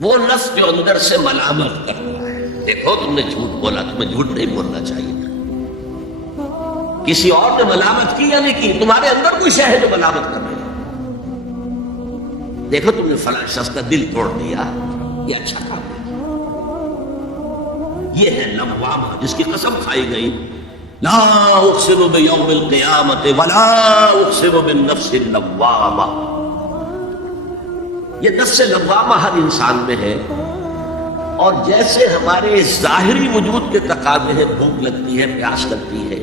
وہ نفس جو اندر سے ملامت کرتا ہے، دیکھو تم نے جھوٹ بولا، تمہیں جھوٹ نہیں بولنا چاہیے تھا. کسی اور نے ملامت کی یا نہیں کی، تمہارے اندر کوئی شے ہے جو ملامت کر رہی ہے. دیکھو تم نے فلاں شخص کا دل توڑ دیا، یہ اچھا کام نہیں. یہ ہے لوامہ جس کی قسم کھائی گئی، لا اقسم بیوم القیامت ولا اقسم بالنفس اللوامہ. یہ نفس لوامہ ہر انسان میں ہے، اور جیسے ہمارے ظاہری وجود کے تقاضے ہیں، بھوک لگتی ہے، پیاس لگتی ہے،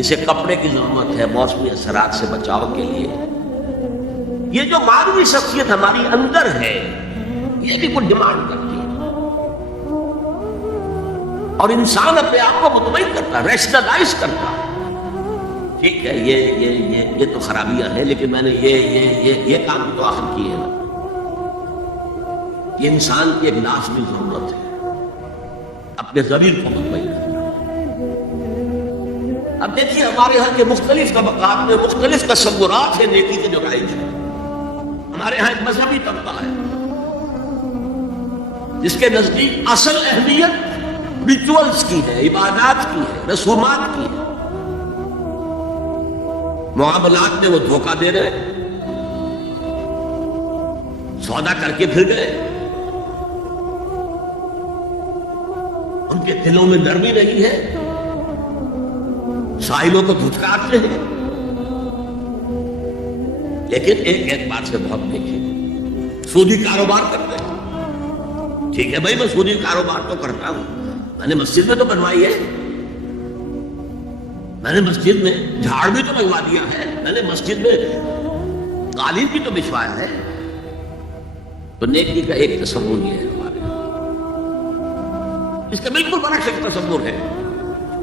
اسے کپڑے کی ضرورت ہے موسمی اثرات سے بچاؤ کے لیے، یہ جو معنوی شخصیت ہماری اندر ہے یہ بھی کوئی ڈیمانڈ کرتی ہے. اور انسان اپنے آپ کو مطمئن کرتا، ریشنلائز کرتا، ٹھیک ہے یہ تو خرابیاں ہیں، لیکن میں نے یہ کام تو آخر کیے نا. یہ انسان کی ایک لازمی ضرورت ہے اپنے ضمیر کو مطمئن کرنا. اب دیکھیے ہمارے یہاں کے مختلف طبقات میں مختلف تصورات ہیں نیکی کے جو رائج ہیں. ہمارے یہاں ایک مذہبی طبقہ ہے جس کے نزدیک اصل اہمیت ریچولز کی ہے، عبادات کی ہے، رسومات کی ہے. معاملات میں وہ دھوکہ دے رہے، سودا کر کے پھر گئے، ان کے دلوں میں نرمی نہیں ہے، سائلوں کو دھتکارتے ہیں. لیکن ایک اعتبار سے بہت دیکھیں، سودی کاروبار کرتے ہیں. ٹھیک ہے بھائی، میں سودی کاروبار تو کرتا ہوں، میں نے مسجد میں تو بنوائی ہے، میں نے مسجد میں جھاڑ بھی تو لگوا دیا ہے، میں نے مسجد میں قالین بھی تو بچھوایا ہے. تو نیکی کا ایک تصور یہ ہے ہمارے، اس کا بالکل برعکس ایک تصور ہے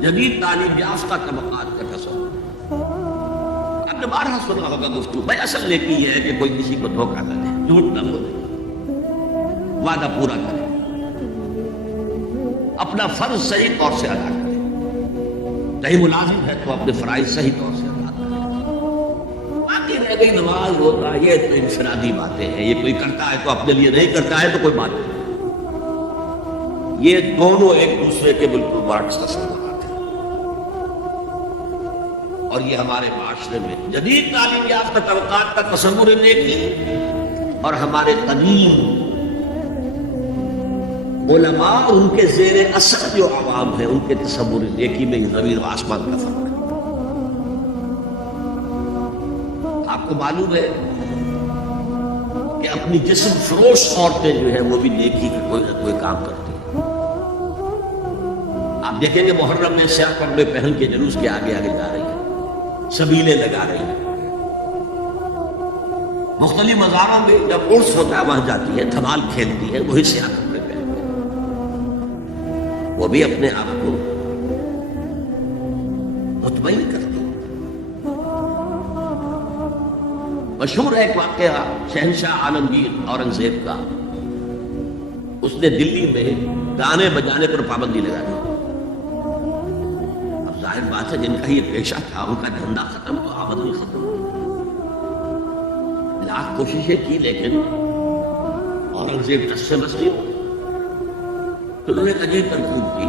جدید تعلیم یافتہ طبقات کا تصور. آپ نے بارہا سنا ہوگا گفتگو، بھائی اصل نیکی یہ ہے کہ کوئی کسی کو دھوکہ نہ دے، جھوٹ نہ بولے، وعدہ پورا کرے، اپنا فرض صحیح طور سے ادا کرے، کہیں ملازم ہے تو اپنے فرائض صحیح طور سے ادا کرے. باقی رہ گئی نماز ہوتا ہے، یہ تو انفرادی باتیں ہیں، یہ کوئی کرتا ہے تو اپنے لیے نہیں کرتا ہے تو کوئی بات نہیں. یہ دونوں ایک دوسرے کے بالکل برعکس تصورات ہیں. اور یہ ہمارے معاشرے میں جدید تعلیم یافتہ طبقات کا تصور نیکی اور ہمارے قدیم علماء اور ان کے زیر اثر جو عوام ہیں ان کے تصور نیکی میں زمین و آسمان کا فرق ہے. آپ کو معلوم ہے کہ اپنی جسم فروش عورتیں جو ہیں وہ بھی نیکی کا کوئی نہ کوئی کام کرتی ہیں. آپ دیکھیں گے محرم میں سیاہ کپڑے پہن کے جلوس کے آگے آگے جا رہی ہیں، سبیلے لگا رہی ہیں. مختلف مزاروں میں جب عرس ہوتا ہے وہاں جاتی ہے، دھمال کھیلتی ہے، وہی سیاہ کپڑے پہن کے، وہ بھی اپنے آپ کو مطمئن کرتی ہے. مشہور ہے ایک واقعہ شہنشاہ عالمگیر اورنگزیب کا. اس نے دلی میں گانے بجانے پر پابندی لگا دی. اب ظاہر بات ہے جن کا یہ پیشہ تھا ان کا دھندا ختم تو آمدنی ختم. لاکھ کوششیں کی لیکن اورنگزیب ٹس سے بس نہیں. تو انہوں نے ایک عجیب ترکیب کی.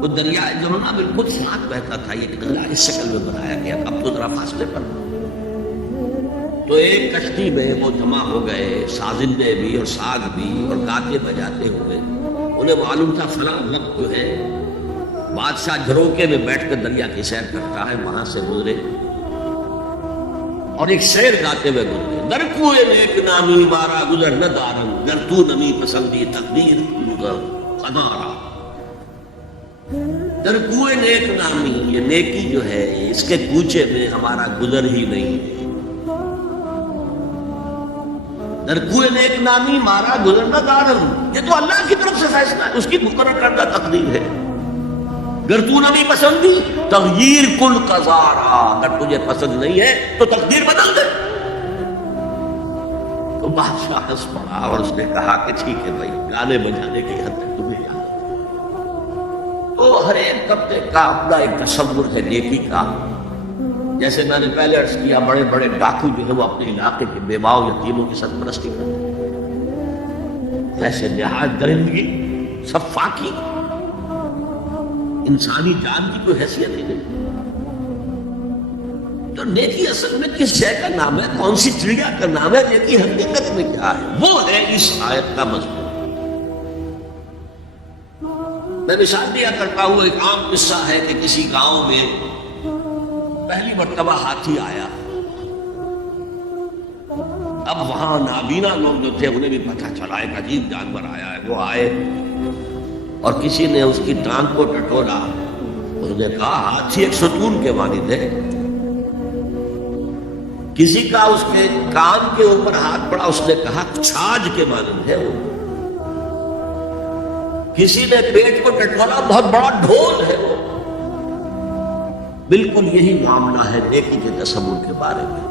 وہ دریائے جمنا بالکل ساتھ بہتا تھا، یہ دریا اس شکل میں بنایا گیا، اب تو ذرا فاصلے پر. تو ایک کشتی میں وہ جمع ہو گئے، سازندے بھی اور ساگ بھی اور گاتے بجاتے ہوئے. انہیں معلوم تھا فلاں وقت جو ہے بادشاہ جھروکے میں بیٹھ کر دریا کی سیر کرتا ہے، وہاں سے گزرے اور ایک شعر گاتے ہوئے گزرے. در کوئے نیک نامی بارا گزر نہ دارم، گر تو نمی پسندی تقدیر قدارا. در کوئے نیک نامی، یہ نیکی جو ہے اس کے کوچے میں ہمارا گزر ہی نہیں. در کوئے نیک نامی مارا گزر نہ دارم، یہ تو اللہ کی طرف سے فیصلہ ہے، اس کی مقرر کردہ تقدیر ہے. گر تو نمی پسندی تغییر کل قضارا، اگر تجھے پسند نہیں ہے تو تقدیر بدل دے. تو بادشاہ ہنس پڑا اور اس نے کہا کہ ٹھیک ہے بھائی، گانے بجانے کی حد تک تمہیں یاد ہے. تو ہر ایک طبقے کا اپنا ایک تصور ہے نیکی کا. جیسے میں نے پہلے عرض کیا بڑے بڑے ڈاکو جو ہے وہ اپنے علاقے کے بیواؤں یتیموں کی سرپرستی کرتے، ایسے نہایت درندگی صفاقی انسانی جان کی کوئی حیثیت ہی نہیں۔ تو نیکی اصل میں کس شے کا نام ہے، کون سی چڑیا کا نام ہے، نیکی حقیقت میں کیا ہے، وہ ہے اس آیت کا مضمون۔ میں مثال دیا کرتا ہوں، ایک عام قصہ ہے کہ کسی گاؤں میں پہلی مرتبہ ہاتھی آیا۔ اب وہاں نابینا لوگ جو تھے انہیں بھی پتہ چلا ایک عجیب جانور آیا ہے۔ وہ آئے اور کسی نے اس کی ٹانگ کو ٹٹولا، اس نے کہا ہاتھی ایک ستون کے مانند ہے۔ کسی کا اس کے کان کے اوپر ہاتھ پڑا، اس نے کہا چھاج کے مانند ہے وہ۔ کسی نے پیٹ کو ٹٹولا، بہت بڑا ڈھول ہے وہ۔ بالکل یہی معاملہ ہے نیکی کے تصور کے بارے میں۔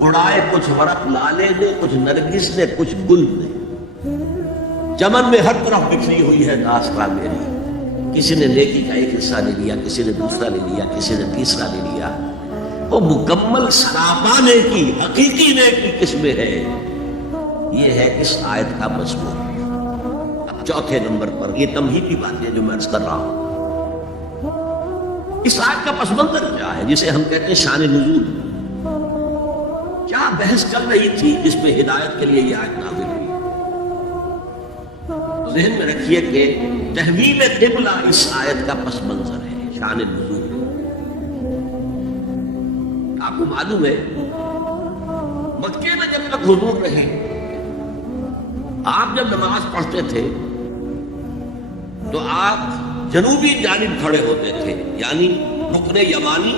اڑائے کچھ ورق لالے نے، کچھ نرگس نے، کچھ گل نے، چمن میں ہر طرف بکھری ہوئی ہے داستان میری۔ کسی نے نیکی کا ایک حصہ لے لیا، کسی نے دوسرا لے لیا، کسی نے تیسرا لے لیا۔ وہ مکمل سراپا نیکی، حقیقی نیکی کس میں ہے، یہ ہے اس آیت کا مضمون۔ اب چوتھے نمبر پر یہ تمہیدی باتیں جو میں عرض کر رہا ہوں، اس آیت کا پس منظر کیا ہے جسے ہم کہتے ہیں شان نزول؟ کیا بحث چل رہی تھی جس پہ ہدایت کے لیے یہ آیت نازل ہوئی؟ ذہن میں رکھیے کہ تحویل قبلہ اس آیت کا پس منظر ہے، شان نزول۔ آپ کو معلوم ہے مکے میں جب تک حضور رہے، آپ جب نماز پڑھتے تھے تو آپ جنوبی جانب کھڑے ہوتے تھے، یعنی رکن یمانی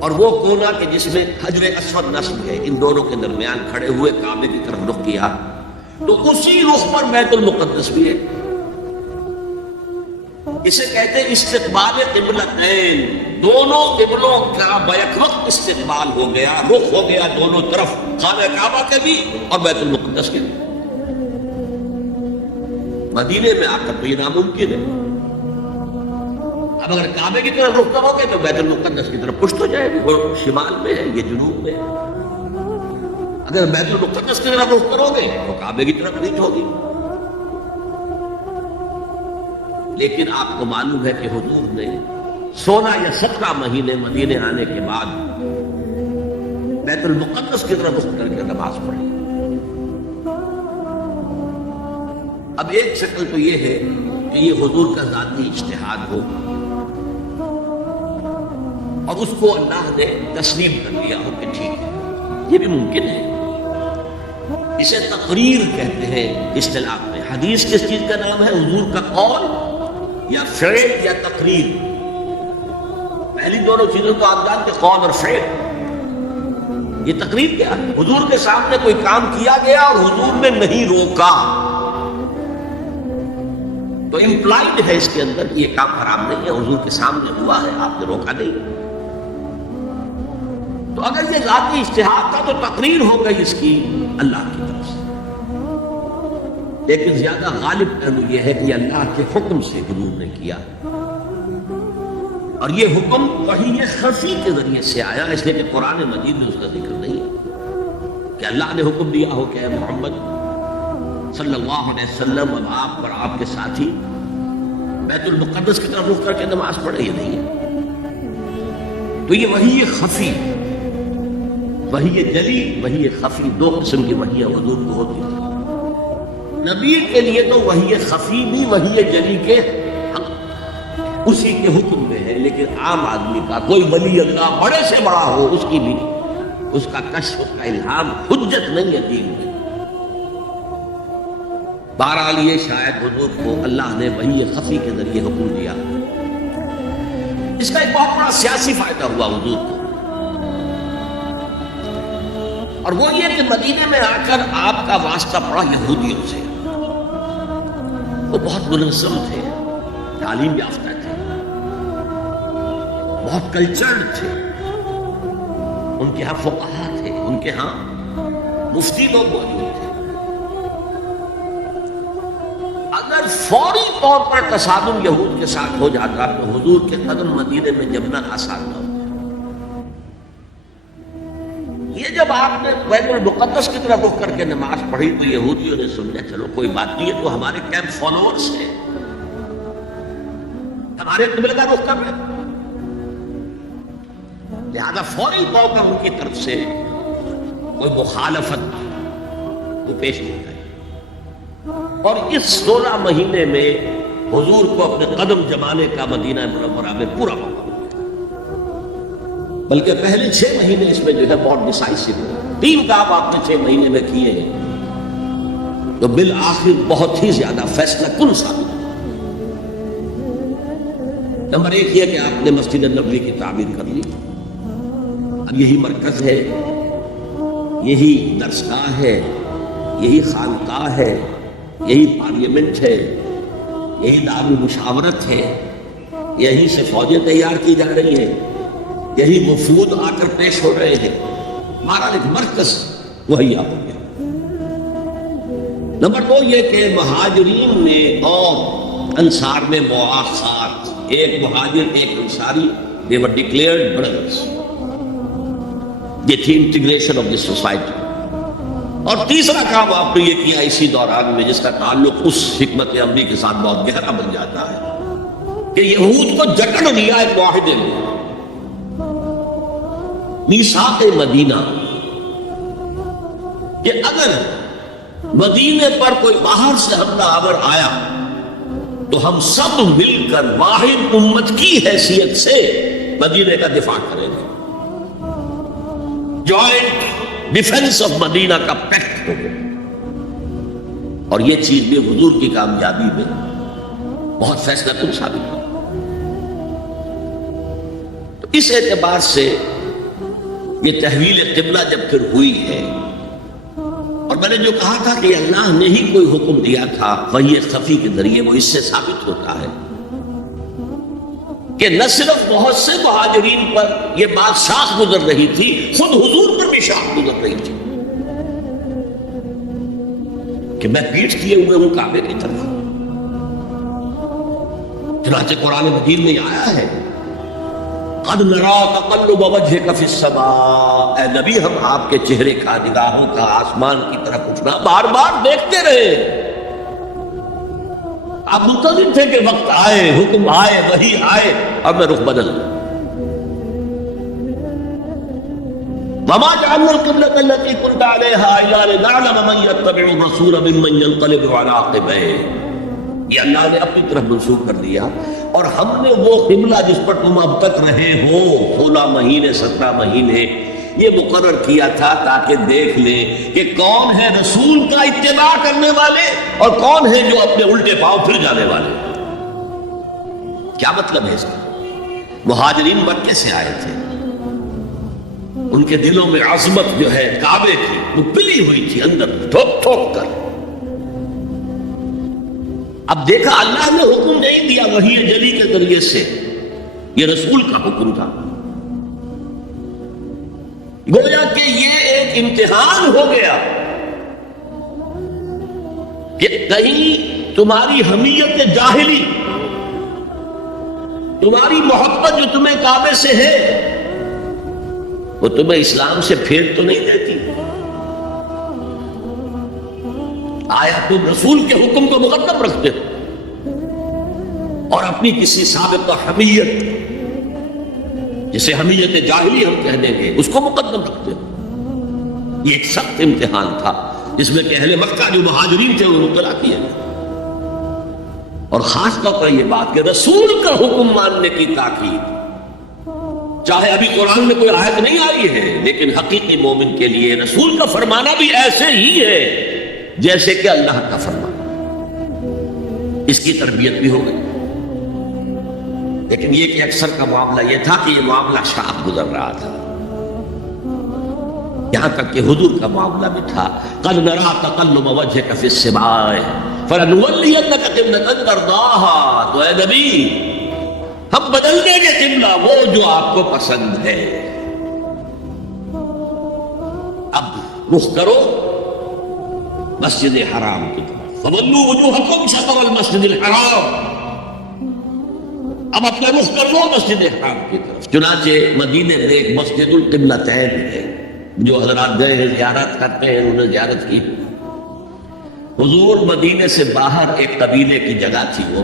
اور وہ کونا کے جس میں حجر اسود نصب ہے، ان دونوں کے درمیان کھڑے ہوئے کعبے کی طرف رخ کیا، تو اسی رخ پر بیت المقدس بھی ہے۔ اسے کہتے ہیں استقبال قبلتین، دونوں قبلوں کا بیک وقت استقبال ہو گیا، رخ ہو گیا دونوں طرف، خانہ کعبہ کے بھی اور بیت المقدس کے بھی۔ مدینے میں آ کر تو یہ ناممکن ہے۔ اب اگر کعبے کی طرف رخ کرو گے تو بیت المقدس کی طرف پشت ہو جائے گی، وہ شمال میں ہے، یہ جنوب میں ہے۔ اگر بیت المقدس کی طرف رخ کرو گے تو کعبے کی طرف ریچ ہوگی۔ لیکن آپ کو معلوم ہے کہ حضور نے 16 یا 17 مہینے مدینے آنے کے بعد بیت المقدس کی طرف رخ کر کے نماز پڑھی۔ اب ایک شکل تو یہ ہے کہ یہ حضور کا ذاتی اجتہاد ہو اور اس کو اللہ نے تسلیم کر دیا ہو کہ ٹھیک ہے، یہ بھی ممکن ہے۔ اسے تقریر کہتے ہیں اصطلاح میں۔ حدیث کس چیز کا نام ہے؟ حضور کا قول یا فعل یا تقریر۔ پہلی دونوں چیزوں کو آپ جانتے، قول اور فعل۔ یہ تقریر کیا ہے؟ حضور کے سامنے کوئی کام کیا گیا اور حضور نے نہیں روکا، تو امپلائڈ ہے اس کے اندر کہ یہ کام خراب نہیں ہے، حضور کے سامنے ہوا ہے، آپ نے روکا نہیں۔ تو اگر یہ ذاتی اجتہاد تھا تو تقریر ہو گئی اس کی اللہ کی طرف سے۔ لیکن زیادہ غالب پہلو یہ ہے کہ اللہ کے حکم سے حضور نے کیا، اور یہ حکم وحی خفی کے ذریعے سے آیا، اس لیے کہ قرآن مجید میں اس کا ذکر نہیں ہے کہ اللہ نے حکم دیا ہو کہ اے محمد صلی اللہ علیہ وسلم اب آپ اور آپ کے ساتھی بیت المقدس کی طرف رخ کر کے نماز پڑھے، یہ نہیں ہے۔ تو یہ وحی خفی، وحی جلی، وحی خفی، دو قسم کی وحی حضور کو ہوتی تھی۔ نبی کے لیے تو وحی خفی بھی وحی جلی کے اسی کے حکم میں ہے، لیکن عام آدمی کا کوئی ولی اللہ بڑے سے بڑا ہو، اس کی بھی اس کا کشف، اس کا الہام حجت نہیں ہے دین میں۔ بہرحال یہ شاید حضور کو اللہ نے وحی خفی کے ذریعے حکم دیا۔ اس کا ایک بہت بڑا سیاسی فائدہ ہوا حضور کو، اور وہ یہ کہ مدینے میں آ کر آپ کا واسطہ پڑا یہودیوں سے۔ وہ بہت منظم تھے، تعلیم یافتہ تھے، بہت کلچرڈ تھے، ان کے ہاں فقہا تھے، ان کے ہاں مفتی لوگ موجود تھے۔ اگر فوری طور پر تصادم یہود کے ساتھ ہو جاتا تو حضور کے قدم مدینے میں جمنا آسان نہ ہوتا۔ جب آپ نے بیت المقدس کی طرف رخ کر کے نماز پڑھی تو یہودیوں نے سمجھا چلو کوئی بات نہیں ہے، تو ہمارے کیمپ فالوورز ہیں، ہمارے قبلے کا رخ کر رہے ہیں، لہذا فوری طور پر ان کی طرف سے کوئی مخالفت کو پیش نہیں آئی، اور اس 16 مہینے میں حضور کو اپنے قدم جمانے کا مدینہ منورہ میں پورا موقع ملا، بلکہ پہلے 6 مہینے اس میں جو ہے بہت ڈیسائسو ہے، 3 کام آپ نے 6 مہینے میں کیے ہیں تو بالآخر بہت ہی زیادہ فیصلہ کن ثابت ہے۔ نمبر 1 یہ کہ آپ نے مسجد نبوی کی تعمیر کر لی، اب یہی مرکز ہے، یہی درسگاہ ہے، یہی خانقاہ ہے، یہی پارلیمنٹ ہے، یہی دار المشاورت ہے، یہی سے فوجیں تیار کی جا رہی ہیں، یہی وفود آ کر پیش ہو رہے ہیں، ہمارا ایک مرکز مہیا ہو گیا۔ نمبر 2 یہ کہ مہاجرین میں اور انصار میں مواخات، ایک مہاجر ایک Ansari, they were declared brothers، یہ تھی انٹیگریشن آف دس سوسائٹی۔ اور تیسرا کام آپ نے یہ کیا اسی دوران میں، جس کا تعلق اس حکمت عملی کے ساتھ بہت گہرا بن جاتا ہے، کہ یہود کو جکڑ دیا ایک معاہدے میں، میثاق مدینہ، کہ اگر مدینے پر کوئی باہر سے حملہ آور آیا تو ہم سب مل کر واحد امت کی حیثیت سے مدینے کا دفاع کریں گے، جوائنٹ ڈیفنس آف مدینہ کا پیکٹ ہو گیا۔ اور یہ چیز بھی حضور کی کامیابی میں بہت فیصلہ کن ثابت ہوا۔ تو اس اعتبار سے یہ تحویل قبلہ جب پھر ہوئی ہے، اور میں نے جو کہا تھا کہ اللہ نے ہی کوئی حکم دیا تھا وحی خفی کے ذریعے، وہ اس سے ثابت ہوتا ہے کہ نہ صرف بہت سے مہاجرین پر یہ بات شاخ گزر رہی تھی، خود حضور پر بھی شاخ گزر رہی تھی کہ میں پیٹھ کیے ہوئے ہوں کعبے کی طرف۔ چنانچہ قرآن مجید میں یہ آیا ہے، قد نرا تقلب وجهك في السماء، اے نبی ہم آپ کے چہرے کا، نگاہوں کا آسمان کی طرف اٹھنا بار بار دیکھتے رہے۔ آپ منتظر تھے کہ وقت آئے، حکم آئے، وحی آئے، اور میں رخ بدل دوں۔ وما جعلنا القبلة التي كنت عليها إلا لنعلم من يتبع الرسول ممن ينقلب على عقبيه، یہ اللہ نے اپنی طرف منسوخ کر دیا، اور ہم نے وہ قبلہ جس پر تم اب تک رہے ہو 16 مہینے 17 مہینے یہ مقرر کیا تھا تاکہ دیکھ لیں کہ کون ہے رسول کا اتباع کرنے والے اور کون ہے جو اپنے الٹے پاؤں پھر جانے والے۔ کیا مطلب ہے اس کا؟ مہاجرین مکے سے آئے تھے، ان کے دلوں میں عظمت جو ہے کعبے کی وہ پلی ہوئی تھی اندر ٹھوک ٹھوک کر۔ اب دیکھا اللہ نے حکم نہیں دیا وحی جلی کے ذریعے سے، یہ رسول کا حکم تھا، گویا کہ یہ ایک امتحان ہو گیا کہ کہیں تمہاری حمیت جاہلی، تمہاری محبت جو تمہیں کعبے سے ہے وہ تمہیں اسلام سے پھیر تو نہیں دیتی۔ آیا تم رسول کے حکم کو مقدم رکھتے ہو اور اپنی کسی سابقہ حمیت، جسے حمیت جاہلی ہم کہہ دیں گے، اس کو مقدم رکھتے ہو۔ یہ ایک سخت امتحان تھا جس میں کہ اہل مکہ جو مہاجرین تھے وہ مبتلا کیے گئے، اور خاص طور پر یہ بات کہ رسول کا حکم ماننے کی تاکید، چاہے ابھی قرآن میں کوئی آیت نہیں آئی ہے، لیکن حقیقی مومن کے لیے رسول کا فرمانا بھی ایسے ہی ہے جیسے کہ اللہ کا فرمان۔ اس کی تربیت بھی ہو گئی، لیکن یہ کہ اکثر کا معاملہ یہ تھا کہ یہ معاملہ شاخ گزر رہا تھا، یہاں تک کہ حضور کا معاملہ بھی تھا، قد نرا تقلب وجهك في السماء فلنولينك قبلة ترضاها، تو اے نبی ہم بدل دیں گے قبلہ وہ جو آپ کو پسند ہے، اب رخ کرو مسجد حرام کی طرف، فولوا وجوہکم شطر المسجد الحرام، اب اپنا رخ کر لو مسجد حرام کی طرف۔ چنانچہ مدینے میں ایک مسجد القبلتین ہے، جو حضرات گئے ہیں زیارت کرتے ہیں انہوں نے زیارت کی. حضور مدینے سے باہر ایک قبیلے کی جگہ تھی، وہ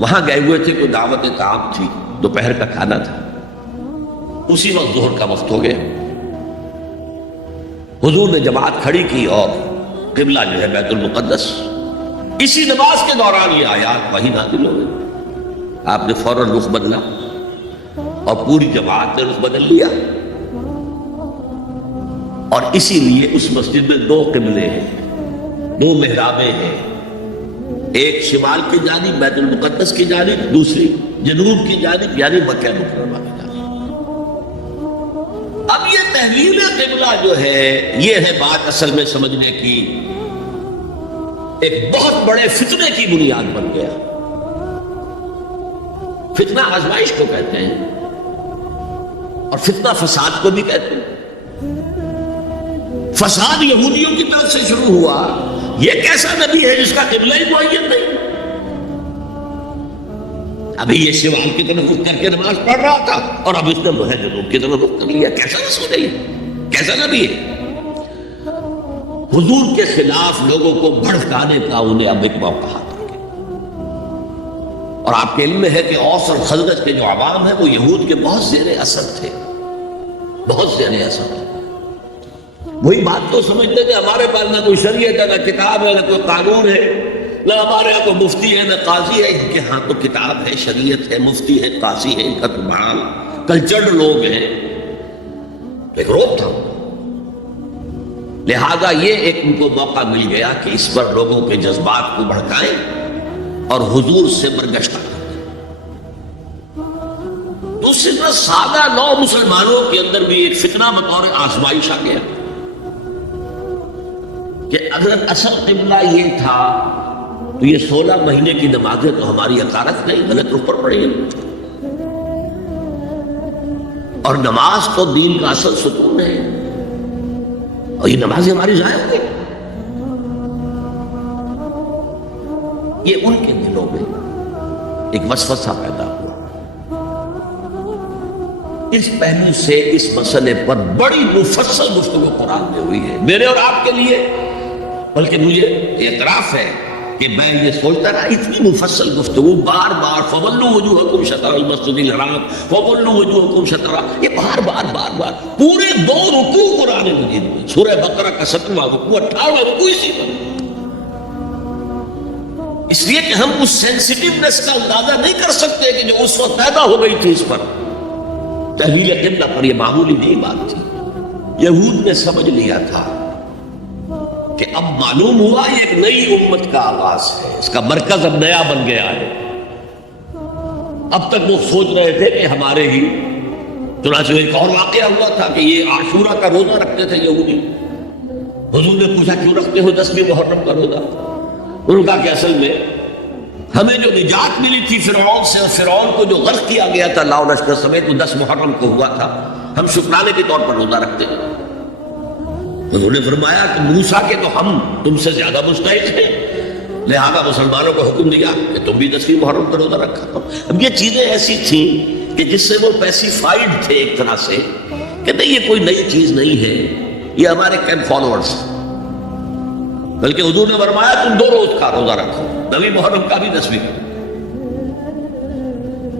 وہاں گئے ہوئے تھے، کوئی دعوت طعام تھی، دوپہر کا کھانا تھا. اسی وقت ظہر کا وقت ہو گیا. حضور نے جماعت کھڑی کی اور قبلہ جو ہے بیت المقدس. اسی نماز کے دوران یہ آیات وحی نازل ہو گئی. آپ نے فوراً رخ بدلا اور پوری جماعت نے رخ بدل لیا. اور اسی لیے اس مسجد میں 2 قبلے ہیں، 2 محرابیں ہیں، ایک شمال کی جانب بیت المقدس کی جانب، دوسری جنوب کی جانب یعنی مکہ مکرمہ کی جانب. اب یہ تحویل قبلہ جو ہے یہ ہے بات اصل میں سمجھنے کی، ایک بہت بڑے فتنے کی بنیاد بن گیا. فتنہ آزمائش کو کہتے ہیں اور فتنہ فساد کو بھی کہتے ہیں. فساد یہودیوں کی طرف سے شروع ہوا. یہ کیسا نبی ہے جس کا قبلہ ہی معین نہیں؟ ابھی یہ شمال کی طرف رخ کر کے نماز پڑھ رہا تھا اور اب اس نے جو ہے جنوب کی طرف رخ کر لیا. کیسا رسول ہے یہ؟ کیسا نبی ہے؟ حضور کے خلاف لوگوں کو بھڑکانے کا انہیں اب ایک موقع آتا ہے. اور آپ کے علم میں ہے کہ اوس اور خزرج کے جو عوام ہیں وہ یہود کے بہت زیر اثر تھے، بہت زیر اثر تھے. وہی بات تو سمجھتے کہ ہمارے پاس نہ کوئی شریعت ہے، نہ کتاب ہے، نہ کوئی قانون ہے، نہ ہمارے یہاں کوئی مفتی ہے، نہ قاضی ہے. ان کے ہاں تو کتاب ہے، شریعت ہے، مفتی ہے، قاضی ہے، ان کا تو بہال کلچرڈ لوگ ہیں. ایک روک تھا. لہذا یہ ایک ان کو موقع مل گیا کہ اس پر لوگوں کے جذبات کو بھڑکائیں اور حضور سے برگشتہ کریں. تو صرف سادہ نو مسلمانوں کے اندر بھی ایک فتنہ بطور آزمائش آ گیا کہ اگر اصل قبلہ یہ تھا تو یہ 16 مہینے کی نمازیں تو ہماری حقارت نہیں، غلط رخ پر پڑی. اور نماز تو دین کا اصل ستون ہے اور یہ نمازیں ہماری ضائع ہو گئی. یہ ان کے دلوں میں ایک وسوسہ پیدا ہوا. اس پہلو سے اس مسئلے پر بڑی مفصل گفتگو قرآن میں ہوئی ہے میرے اور آپ کے لیے. بلکہ مجھے اعتراف ہے کہ میں یہ سوچتا رہا اتنی مفصل گفتگو بار بار فَوَلُّوا وُجُوهَكُمْ شَطْرَ الْمَسْجِدِ الْحَرَامِ فَوَلُّوا وُجُوهَكُمْ شَطْرَهُ، یہ بار بار پورے 2 رکوع قرآن مجید میں، سورہ بقرہ کا 7واں رکوع 18واں رکوع اسی پر. اس لیے کہ ہم اس سینسٹیونیس کا اندازہ نہیں کر سکتے کہ جو اس وقت پیدا ہو گئی تھی اس پر تحویل قبلہ پر. یہ معمولی نہیں بات تھی. یہود نے سمجھ لیا تھا کہ اب معلوم ہوا یہ ایک نئی امت کا آغاز ہے، اس کا مرکز اب نیا بن گیا ہے. اب تک وہ سوچ رہے تھے کہ ہمارے ہی، چنانچہ ایک اور واقعہ ہوا تھا کہ یہ عاشورہ کا روزہ رکھتے تھے یہودی. حضور نے پوچھا کیوں رکھتے ہو 10ویں محرم کا روزہ؟ انہوں نے کہا کہ اصل میں ہمیں جو نجات ملی تھی فرعون سے، فرعون کو جو غرق کیا گیا تھا لاؤ لشکر سمیت، وہ 10 محرم کو ہوا تھا، ہم شکرانے کے طور پر روزہ رکھتے ہیں. انہوں نے فرمایا کہ موسیٰ کے تو ہم تم سے زیادہ مستحق ہیں، لہذا مسلمانوں کو حکم دیا کہ تم بھی 10ویں محرم کا روزہ رکھا کرو. اب یہ چیزیں ایسی تھیں کہ جس سے وہ پیسیفائڈ تھے ایک طرح سے کہ نہیں یہ کوئی نئی چیز نہیں ہے، یہ ہمارے کین فالوورز. بلکہ حضور نے فرمایا تم 2 روز کا روزہ رکھو، 9ویں محرم کا بھی 10ویں کا.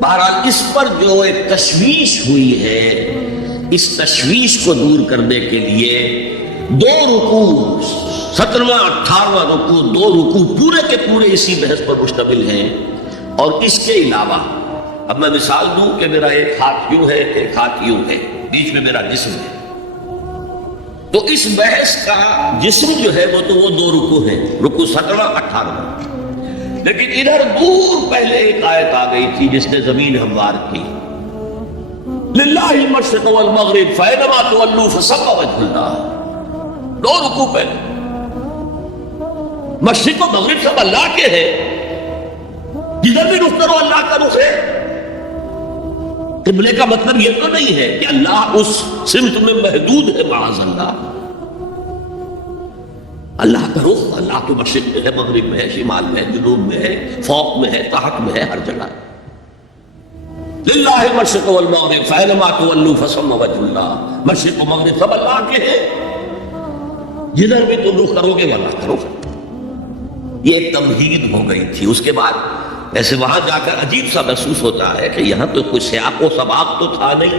بہرحال اس پر جو ایک تشویش ہوئی ہے، اس تشویش کو دور کرنے کے لیے 2 رکوع 17واں 18واں رکوع 2 رکوع پورے کے پورے اسی بحث پر مشتمل ہیں. اور اس کے علاوہ اب میں مثال دوں کہ میرا ایک ہاتھ یوں ہے، ایک ہاتھ یوں ہے، بیچ میں میرا جسم ہے، تو اس بحث کا جسم جو ہے وہ تو وہ 2 رکوع ہیں، رکوع 17واں 18واں. لیکن ادھر دور پہلے ایک آیت آ گئی تھی جس نے زمین ہموار کی. للہ المشرق والمغرب فأينما تولوا فثم وجه اللہ. 2 رکوع پہلے مشرق و مغرب سب اللہ کے ہیں، جدھر بھی رخ کرو اللہ کا رخ ہے. قبلے کا مطلب یہ تو نہیں ہے کہ اللہ اس سمت میں محدود ہے، معاذ اللہ. اللہ کا رخ اللہ تو مشرق میں ہے، مغرب میں ہے، شمال میں ہے، جنوب میں ہے، فوق میں ہے، تحت میں ہے، ہر جگہ ہے. للہ المشرق والمغرب فأینما تولوا فثم وجہ اللہ، مشرق و مغرب سب اللہ کے ہیں، جدھر بھی تم رخ کرو گے وہاں کرو گے۔ یہ ایک تمہید ہو گئی تھی۔ اس کے بعد ایسے وہاں جا کر عجیب سا محسوس ہوتا ہے کہ یہاں تو کوئی سیاق و سباق تو تھا نہیں،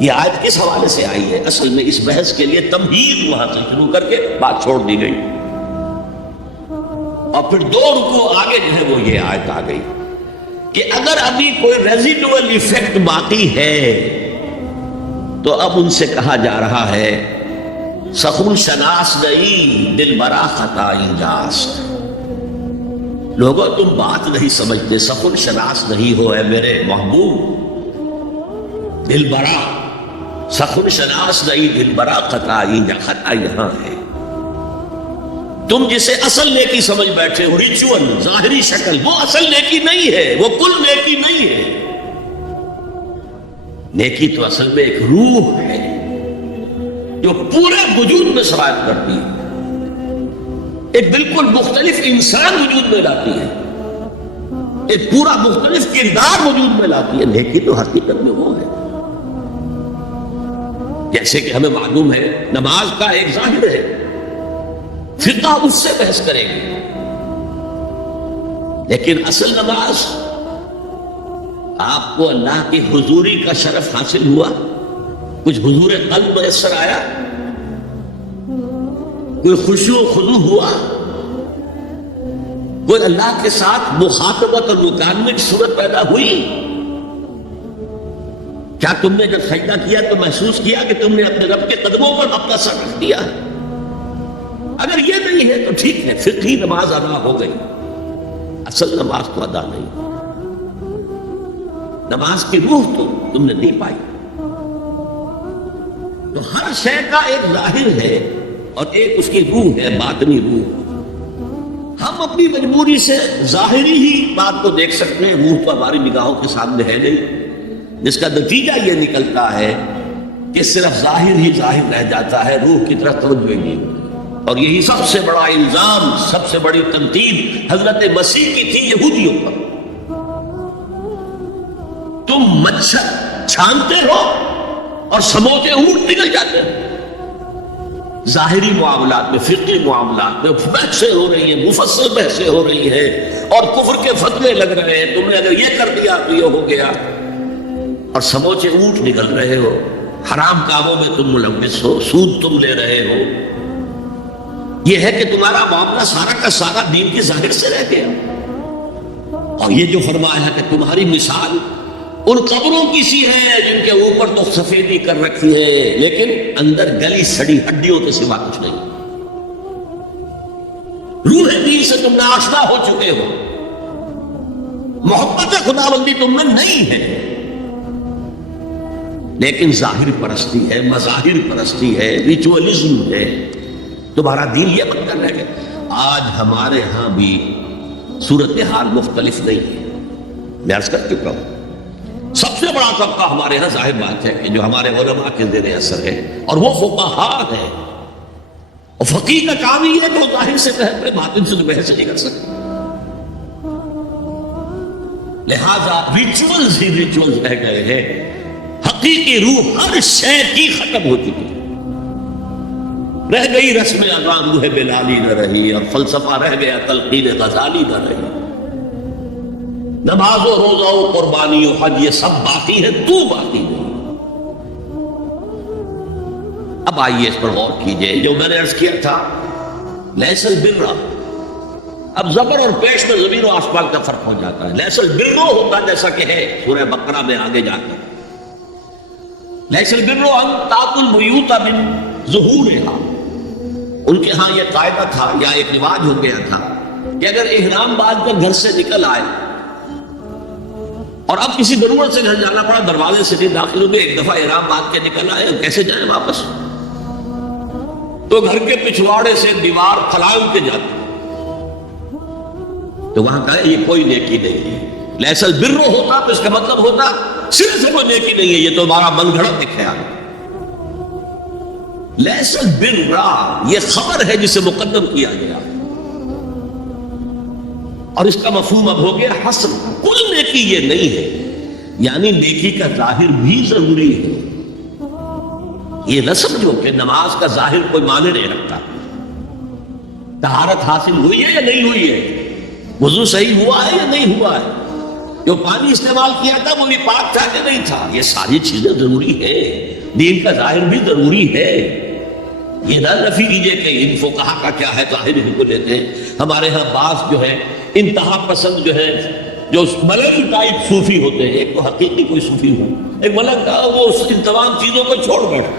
یہ آیت کس حوالے سے آئی ہے؟ اصل میں اس بحث کے لیے تمہید وہاں سے شروع کر کے بات چھوڑ دی گئی، اور پھر 2 رکوع آگے جو ہے وہ یہ آیت آ گئی کہ اگر ابھی کوئی ریزیڈول ایفیکٹ باقی ہے تو اب ان سے کہا جا رہا ہے سخن شناس نہیں دل برا خطا انجاست۔ لوگوں تم بات نہیں سمجھتے، سخن شناس نہیں ہو اے میرے محبوب، دل برا سخن شناس نہیں دل برا خطا انجا، خطا یہاں ہے۔ تم جسے اصل نیکی سمجھ بیٹھے ہو، ریچول ظاہری شکل، وہ اصل نیکی نہیں ہے، وہ کل نیکی نہیں ہے۔ نیکی تو اصل میں ایک روح ہے جو پورے وجود میں سرایت کرتی ہے، ایک بالکل مختلف انسان وجود میں لاتی ہے، ایک پورا مختلف کردار وجود میں لاتی ہے۔ نیکی تو حقیقت میں وہ ہے، جیسے کہ ہمیں معلوم ہے نماز کا ایک ظاہر ہے، فقہ اس سے بحث کرے گی، لیکن اصل نماز آپ کو اللہ کی حضوری کا شرف حاصل ہوا، کچھ حضور قلب میسر آیا، کوئی خشوع و خضوع ہوا، کوئی اللہ کے ساتھ مخاطبت اور مکالمے کی صورت پیدا ہوئی۔ کیا تم نے جب سجدہ کیا تو محسوس کیا کہ تم نے اپنے رب کے قدموں پر اپنا سر رکھ دیا؟ اگر یہ نہیں ہے تو ٹھیک ہے، فقہی نماز ادا ہو گئی، اصل نماز تو ادا نہیں، نماز کی روح تو تم نے نہیں پائی۔ تو ہر شے کا ایک ظاہر ہے اور ایک اس کی روح ہے، باطنی روح۔ ہم اپنی مجبوری سے ظاہری ہی بات کو دیکھ سکتے ہیں، روح تو ہماری نگاہوں کے سامنے ہے نہیں، جس کا نتیجہ یہ نکلتا ہے کہ صرف ظاہر ہی ظاہر رہ جاتا ہے، روح کی طرف توجہ نہیں۔ اور یہی سب سے بڑا الزام، سب سے بڑی تنقید حضرت مسیح کی تھی یہودیوں پر۔ تم مچھر چھانتے ہو اور سموچے اونٹ نکل جاتے ہیں۔ ظاہری معاملات میں، فقہی معاملات میں بحثیں ہو رہی ہیں، مفصل بحثیں ہو رہی ہیں، اور کفر کے فتوے لگ رہے ہیں، تم نے اگر یہ کر دیا تو یہ ہو گیا، اور سموچے اونٹ نکل رہے ہو، حرام کاموں میں تم ملوث ہو، سود تم لے رہے ہو۔ یہ ہے کہ تمہارا معاملہ سارا کا سارا دین کے ظاہر سے رہ گیا۔ اور یہ جو فرمایا ہے کہ تمہاری مثال ان قبروں کی سی ہے جن کے اوپر تو سفیدی کر رکھی ہے لیکن اندر گلی سڑی ہڈیوں کے سوا کچھ نہیں۔ روح دین سے تم ناشنا ہو چکے ہو، محبت خداوندی تم میں نہیں ہے، لیکن ظاہر پرستی ہے، مظاہر پرستی ہے، ریچولزم ہے، تمہارا دین یہ بن کر رہ گیا۔ آج ہمارے ہاں بھی صورتحال مختلف نہیں ہے، میں عرض کر چکا ہوں۔ سب سے بڑا طبقہ ہمارے ہاں ظاہر بات ہے کہ جو ہمارے علماء کے زیر اثر ہے، اور وہ فقہاء ہے، اور فقیہ کا کام ہی ہے کہ وہ ظاہر سے کہے، باطن سے تو بحث نہیں کر سکتے۔ لہذا ریچولز ہی ریچولز رہ گئے ہیں، حقیقی روح ہر شے کی ختم ہو چکی ہے۔ رہ گئی رسم اذان روح بلالی نہ رہی، اور فلسفہ رہ گیا تلقین غزالی نہ رہی، نماز و روزہ و قربانی و حج یہ سب باقی ہے، تو باقی نہیں۔ اب آئیے اس پر غور کیجئے، جو میں نے عرض کیا تھا لیس البر، اب زبر اور پیش میں زمین و آسمان کا فرق ہو جاتا ہے۔ لیس البر ہوتا جیسا کہ ہے سورہ بقرہ میں آگے جا کر، لیس البر ان تاتوا البیوت من ظہورها، ان کے ہاں یہ قاعدہ تھا یا ایک رواج ہو گیا تھا کہ اگر احرام باندھ کر گھر سے نکل آئے اور اب کسی ضرورت سے گھر جانا پڑا، دروازے سے نہیں داخل ہوئے، ایک دفعہ احرام باندھ کے نکل آئے، کیسے جائیں واپس؟ تو گھر کے پچھواڑے سے دیوار پھلانگ کے جاتے، تو وہاں کہا یہ کوئی نیکی نہیں ہے۔ لیس البر ہوتا تو اس کا مطلب ہوتا صرف کوئی نیکی نہیں ہے، یہ تو ہمارا من گھڑت خیال ہے۔ لیس البر یہ خبر ہے جسے مقدم کیا گیا، اور اس کا مفہوم اب ہو گیا حسن، کل نیکی یہ نہیں ہے۔ یعنی نیکی کا ظاہر بھی ضروری ہے. یہ نہ سمجھو کہ نماز کا ظاہر کوئی معنی نہیں رکھتا. طہارت حاصل ہوئی ہے یا نہیں ہوئی ہے, وضو صحیح ہوا ہے یا نہیں ہوا ہے, جو پانی استعمال کیا تھا وہ بھی پاک تھا کہ نہیں تھا, یہ ساری چیزیں ضروری ہیں. دین کا ظاہر بھی ضروری ہے. یہ نہ نفی کیجئے کہ ان فقہا کا کیا ہے, ظاہر ہی کو لیتے ہیں. ہمارے ہاں بعض جو ہے انتہا پسند جو ہے, جو ملنگ ٹائپ صوفی ہوتے ہیں, ایک تو حقیقی کوئی صوفی ہو, ایک ملنگ کا, وہ ان تمام چیزوں کو چھوڑ کر,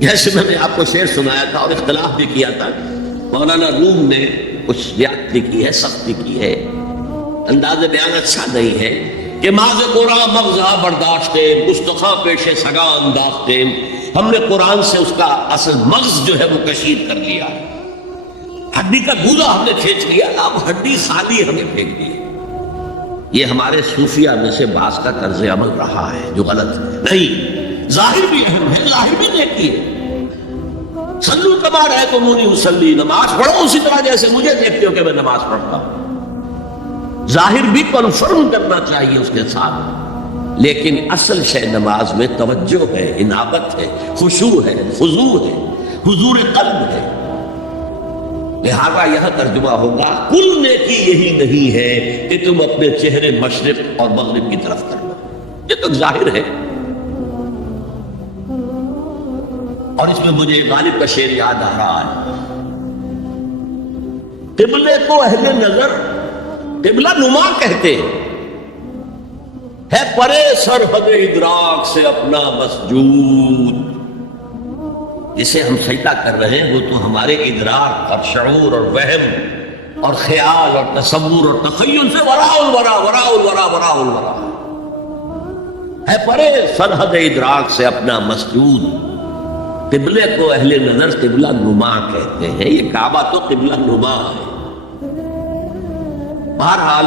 جیسے میں نے آپ کو شعر سنایا تھا اور اختلاف بھی کیا تھا, مولانا روم نے کچھ زیادتی کی ہے, سختی کی ہے, انداز بیان اچھا نہیں ہے کہ ماذ قرآن مغزہ برداشتے گستخاں پیشے سگا اندازتے. ہم نے قرآن سے اس کا اصل مغز جو ہے وہ کشید کر لیا, ہڈی کا گودا ہم نے کھینچ لیا, اب ہڈی خالی ہمیں پھینک دی. یہ ہمارے صوفیہ میں سے بعض کا طرز عمل رہا ہے جو غلط ہے. نہیں, ظاہر بھی اہم ہے, ظاہر بھی نیکی ہے. صلو کما رأیتمونی اصلی, نماز پڑھو اسی طرح جیسے مجھے دیکھتے ہو کہ میں نماز پڑھتا ہوں. ظاہر بھی کنفرم کرنا چاہیے اس کے ساتھ, لیکن اصل شے نماز میں توجہ ہے, انابت ہے, خشوع ہے, خضوع ہے, حضور قلب ہے. لہذا یہاں ترجمہ ہوگا کل نیکی یہی نہیں ہے کہ تم اپنے چہرے مشرق اور مغرب کی طرف کر لو, یہ تو ظاہر ہے. اور اس میں مجھے غالب کا شعر یاد آ رہا ہے, قبلے کو اہل نظر قبلہ نما کہتے ہیں, ہے پرے سرحد ادراک سے اپنا مسجود. جسے ہم سجدہ کر رہے ہیں وہ تو ہمارے ادراک اور شعور اور وہم اور خیال اور تصور اور تخیل سے وراء الورا وراء الورا وراء الورا ہے. پرے سرحد ادراک سے اپنا مسجود. قبلے کو اہل نظر قبلہ نما کہتے ہیں. یہ کعبہ تو قبلہ نما ہے. بہرحال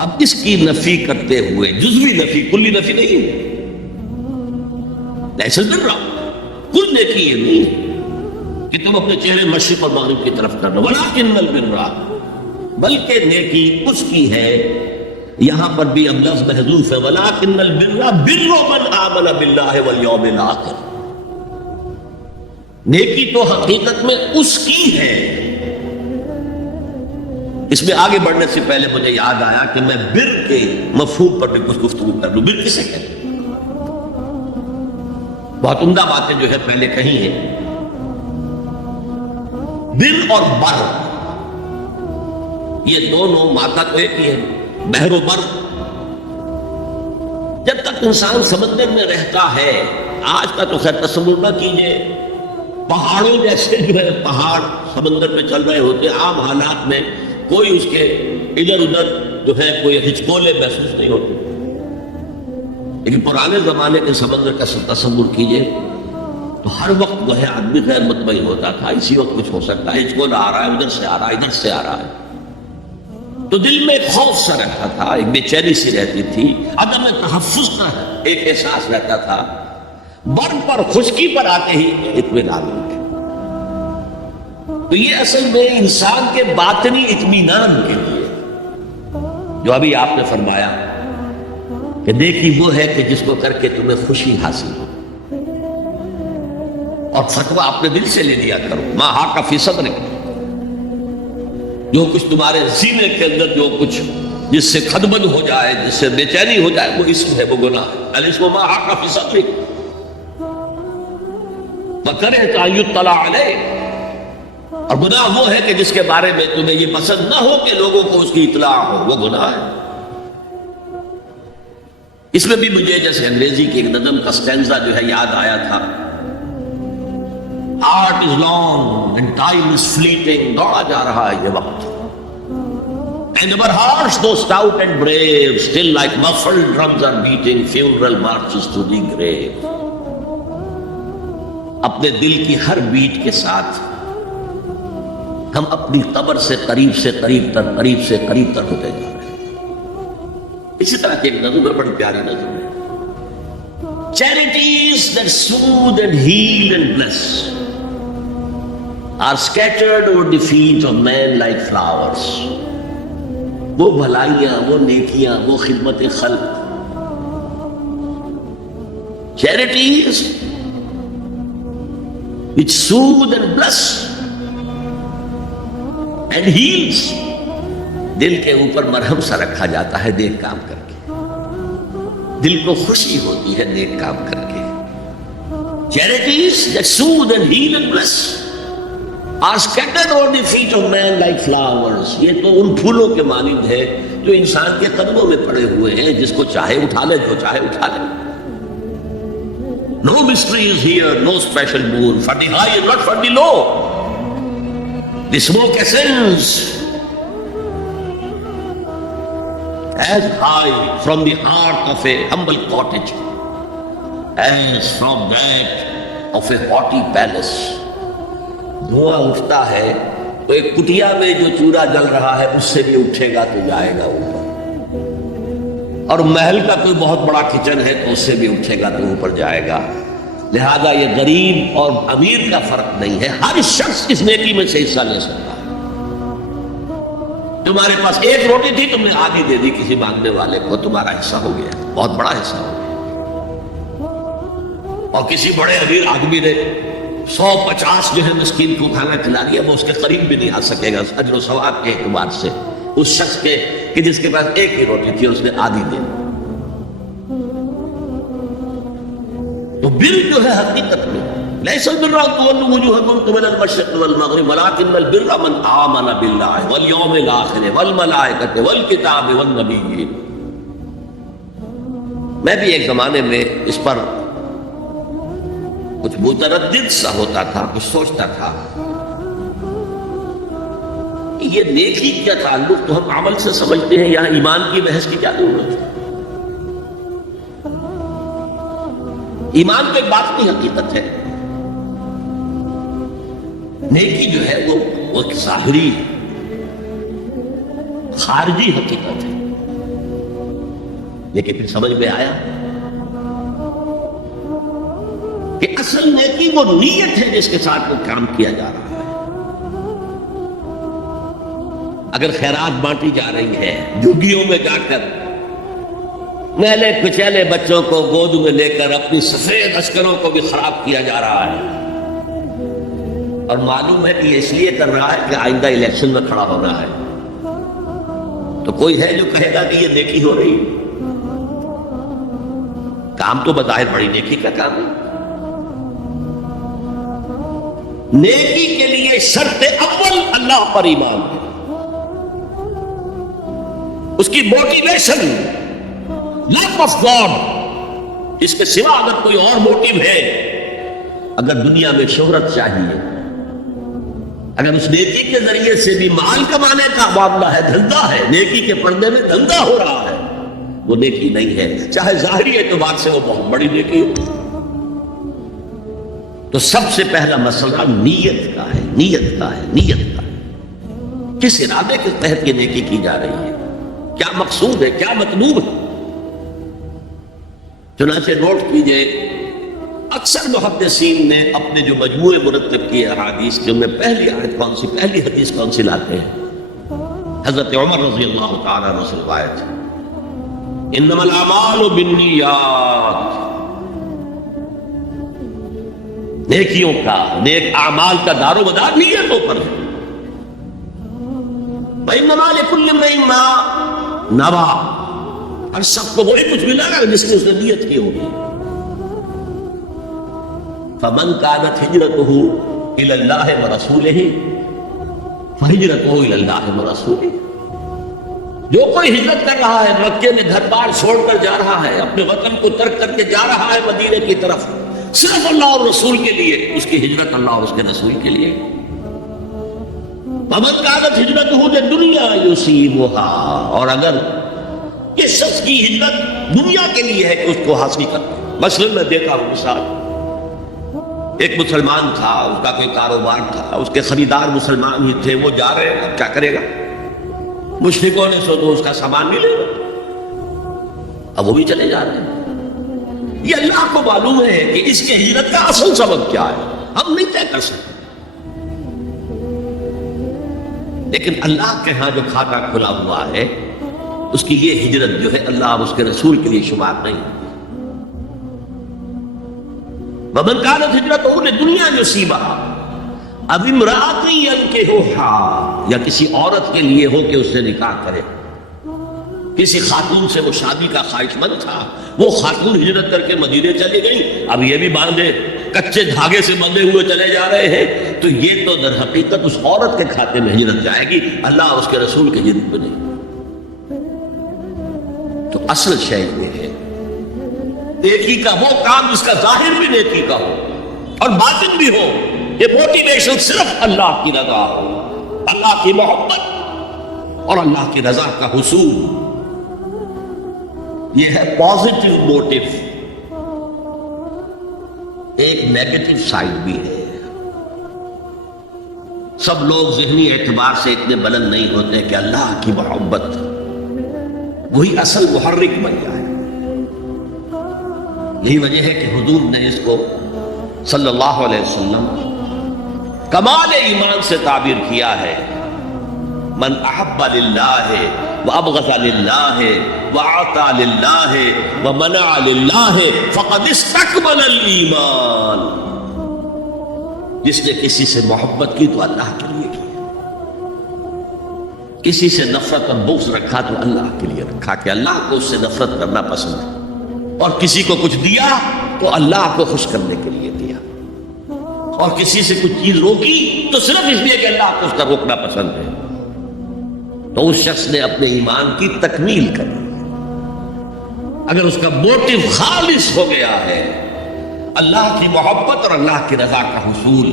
اب اس کی نفی کرتے ہوئے, جزوی نفی, کلی نفی نہیں ہے, ایسا دل رہا کل نیکی یہ نہیں کہ تم اپنے چہرے مشرق اور مغرب کی طرف کر لو, ولکن البر, بلکہ نیکی اس کی ہے. یہاں پر بھی اب لفظ محذوف ہے, ولکن البر بر من آمن باللہ والیوم الآخر. نیکی تو حقیقت میں اس کی ہے. اس میں آگے بڑھنے سے پہلے مجھے یاد آیا کہ میں بر کے مفہوم پر بھی کچھ گفتگو کر لوں. بر کسے کہتے ہیں؟ بہت عمدہ باتیں جو ہے پہلے کہی ہیں. بر اور بر یہ دونوں مادہ تو ایک ہی ہے, بحر و بر. جب تک انسان سمندر میں رہتا ہے, آج کا تو خیر تصور نہ کیجئے, پہاڑوں جیسے جو ہے پہاڑ سمندر میں چل رہے ہوتے, عام حالات میں کوئی اس کے ادھر ادھر جو ہے کوئی ہچکولے محسوس نہیں ہوتے. لیکن پرانے زمانے کے سمندر کا تصور کیجئے تو ہر وقت وہ ہے آدمی غیر مطمئن ہوتا تھا, اسی وقت کچھ ہو سکتا ہے, ہچکولا آ رہا ہے, ادھر سے آ رہا ہے, ادھر سے آ رہا ہے. تو دل میں ایک خوف سا رہتا تھا, ایک بے چینی سی رہتی تھی, عدم تحفظ کا ایک احساس رہتا تھا. بر پر, خشکی پر آتے ہی اطمینان ہو گیا. تو یہ اصل میں انسان کے باطنی اطمینان کے لیے جو ابھی آپ نے فرمایا کہ نیکی وہ ہے کہ جس کو کر کے تمہیں خوشی حاصل ہو, اور فتویٰ اپنے دل سے لے لیا کرو. ما حاک فی صدرک, جو کچھ تمہارے سینے کے اندر جو کچھ جس سے خدبن ہو جائے, جس سے بے چینی ہو جائے, وہ اسم ہے, وہ گناہ ہے. الاسم ما حاک فی صدرک وکرہت ان یطلع علیہ, اور گناہ وہ ہے کہ جس کے بارے میں تمہیں یہ پسند نہ ہو کہ لوگوں کو اس کی اطلاع ہو, وہ گناہ ہے. اس میں بھی مجھے جیسے انگریزی کی ایک نظم کا سٹینزا جو ہے یاد آیا تھا, art is long and time is fleeting, دوڑا جا رہا ہے یہ وقت. And our hearts, though stout and brave, still like muffled drums are beating funeral marches to the grave. اپنے دل کی ہر بیٹ کے ساتھ ہم اپنی قبر سے قریب سے قریب تر, قریب سے قریب تر ہوتے جا رہے ہیں. اسی طرح کی ایک نظم ہے, بڑی پیاری نظم ہے. Charities that soothe and heal and bless are scattered over the feet of men like flowers. وہ بھلائیاں، وہ نیکیاں، وہ خدمت خلق. Charities which soothe and bless and heals. دل کے اوپر مرہم سا رکھا جاتا ہے نیک کام کر کے. دل کو خوشی ہوتی ہے نیک کام کر کے. Charities that soothe and heal and bless are scattered on the feet of man like flowers. یہ تو ان پھولوں کے مانند ہے جو انسان کے قدموں میں پڑے ہوئے ہیں، جس کو چاہے اٹھا لے، جو چاہے اٹھا لے. No mystery is here, no special boon for the high and not for the low. The smoke ascends as high from the heart of a humble cottage as from that of a haughty palace. دھواں اٹھتا ہے تو ایک کٹیا میں جو چورا جل رہا ہے اس سے بھی اٹھے گا تو جائے گا اوپر، اور محل کا کوئی بہت بڑا کچن ہے تو اس سے بھی اٹھے گا تو اوپر جائے گا. لہذا یہ غریب اور امیر کا فرق نہیں ہے، ہر شخص اس نیکی میں سے حصہ لے سکتا ہے. تمہارے پاس ایک روٹی تھی، تم نے آدھی دے دی کسی مانگنے والے کو، تمہارا حصہ ہو گیا، بہت بڑا حصہ ہو گیا. اور کسی بڑے امیر آدمی نے 150 جو ہے مسکین کو کھانا کھلا دیا، وہ اس کے قریب بھی نہیں آ سکے گا اجر و ثواب کے اعتبار سے اس شخص کے کہ جس کے پاس ایک ہی روٹی تھی اور اس نے آدھی دے. تو بر جو ہے حقیقت میں لیس البر ان تولوا وجوهكم قبل المشرق والمغرب ولكن البر من آمن بالله واليوم الآخر والملائكة والكتاب والنبيين. میں بھی ایک زمانے میں اس پر کچھ متردد سا ہوتا تھا، کچھ سوچتا تھا یہ نیکی کیا تعلق تو ہم عمل سے سمجھتے ہیں، یہاں ایمان کی بحث کی کیا ضرورت ہے؟ ایمان تو ایک بات کی حقیقت ہے، نیکی جو ہے وہ ایک ظاہری خارجی حقیقت ہے. لیکن پھر سمجھ میں آیا کہ اصل نیکی وہ نیت ہے جس کے ساتھ وہ کام کیا جا رہا ہے. اگر خیرات بانٹی جا رہی ہے، جھگیوں میں جا کر میلے کچیلے بچوں کو گود میں لے کر اپنی سفید عسکروں کو بھی خراب کیا جا رہا ہے، اور معلوم ہے کہ یہ اس لیے کر رہا ہے کہ آئندہ الیکشن میں کھڑا ہونا ہے، تو کوئی ہے جو کہے گا کہ یہ نیکی ہو رہی ہے؟ کام تو بظاہر بڑی نیکی کا کام ہے. نیکی کے لیے شرط اول اللہ پر ایمان ہے، اس کی موٹیویشن لو آف گاڈ. اس کے سوا اگر کوئی اور موٹیو ہے، اگر دنیا میں شہرت چاہیے، اگر اس نیکی کے ذریعے سے بھی مال کمانے کا معاملہ ہے، دھندا ہے، نیکی کے پردے میں دھندا ہو رہا ہے، وہ نیکی نہیں ہے، چاہے ظاہری اعتبار سے وہ بہت بڑی نیکی ہو. تو سب سے پہلا مسئلہ نیت کا ہے، نیت کا ہے، نیت کا ہے. کس ارادے کے تحت یہ نیکی کی جا رہی ہے، کیا مقصود ہے، کیا مطلوب ہے. چنانچہ نوٹ کیجئے، اکثر محدثین نے اپنے جو مجموعے مرتب کیے احادیث کے، ان میں پہلی آیت کون سی، پہلی حدیث کون سی لاتے ہیں؟ حضرت عمر رضی اللہ تعالیٰ عنہ سے روایت ہے، انما الاعمال بالنیات. نیکیوں کا، نیک اعمال کا دار و مدار نیتوں پر ہے. وانما لکل امرئ ما نوى، ہر شخص کو وہی کچھ ملا گا جس کی اس نے نیت کی ہوگی. فمن كانت ہجرته الى اللہ ورسولہ فہجرته الى اللہ ورسولہ. جو کوئی ہجرت کر رہا ہے، مکے میں گھر بار چھوڑ کر جا رہا ہے، اپنے وطن کو ترک کر کے جا رہا ہے مدینے کی طرف، صرف اللہ اور رسول کے لیے، اس کی ہجرت اللہ اور اس کے رسول کے لیے. فمن كانت ہجرته للدنیا يصيبها، اور اگر اس شخص کی ہجرت دنیا کے لیے ہے کہ اس کو حاصل کرتا. مثلا میں دیکھا ہوں مثال، ایک مسلمان تھا، اس کا کوئی کاروبار تھا، اس کے خریدار مسلمان ہی تھے، وہ جا رہے ہیں، اب کیا کرے گا؟ مشرکوں نے سو تو اس کا سامان نہیں لے گا، اب وہ بھی چلے جا رہے ہیں. یہ اللہ کو معلوم ہے کہ اس کے ہجرت کا اصل سبب کیا ہے، ہم نہیں طے کر سکتے. لیکن اللہ کے ہاں جو کھاتا کھلا ہوا ہے اس کی یہ ہجرت جو ہے اللہ اور اس کے رسول کے لیے شمار نہیں. وَمَنْ كَانَتْ هِجْرَتُهُ لِلدُّنْيَا يُصِيبُهَا اب امرأۃ ينكحها یا کسی عورت کے لیے ہو کہ اس سے نکاح کرے. کسی خاتون سے وہ شادی کا خواہش مند تھا، وہ خاتون ہجرت کر کے مدینے چلی گئی، اب یہ بھی باندھے کچے دھاگے سے بندھے ہوئے چلے جا رہے ہیں، تو یہ تو در حقیقت اس عورت کے کھاتے میں ہجرت جائے گی، اللہ اور اس کے رسول کے ہجرت میں نہیں. تو اصل شے یہ ہے نیکی کا وہ کام جس کا ظاہر بھی نیکی کا ہو اور باطن بھی ہو. یہ موٹیویشن صرف اللہ کی رضا ہو، اللہ کی محبت اور اللہ کی رضا کا حصول. یہ ہے پازیٹیو موٹیو. ایک نیگیٹو سائڈ بھی ہے. سب لوگ ذہنی اعتبار سے اتنے بلند نہیں ہوتے کہ اللہ کی محبت وہی اصل محرک بن جائے. یہی وجہ ہے کہ حضور نے اس کو صلی اللہ علیہ وسلم کمال ایمان سے تعبیر کیا ہے. من احب للہ وابغض للہ واعطى للہ ومنع للہ فقد استکمل الایمان. جس نے کسی سے محبت کی تو اللہ کے لیے کی، کسی سے نفرت اور بغض رکھا تو اللہ کے لیے رکھا کہ اللہ کو اس سے نفرت کرنا پسند ہے، اور کسی کو کچھ دیا تو اللہ کو خوش کرنے کے لیے دیا، اور کسی سے کچھ چیز روکی تو صرف اس لیے کہ اللہ کو اس کا روکنا پسند ہے. تو اس شخص نے اپنے ایمان کی تکمیل کر لی. اگر اس کا موٹیو خالص ہو گیا ہے اللہ کی محبت اور اللہ کی رضا کا حصول،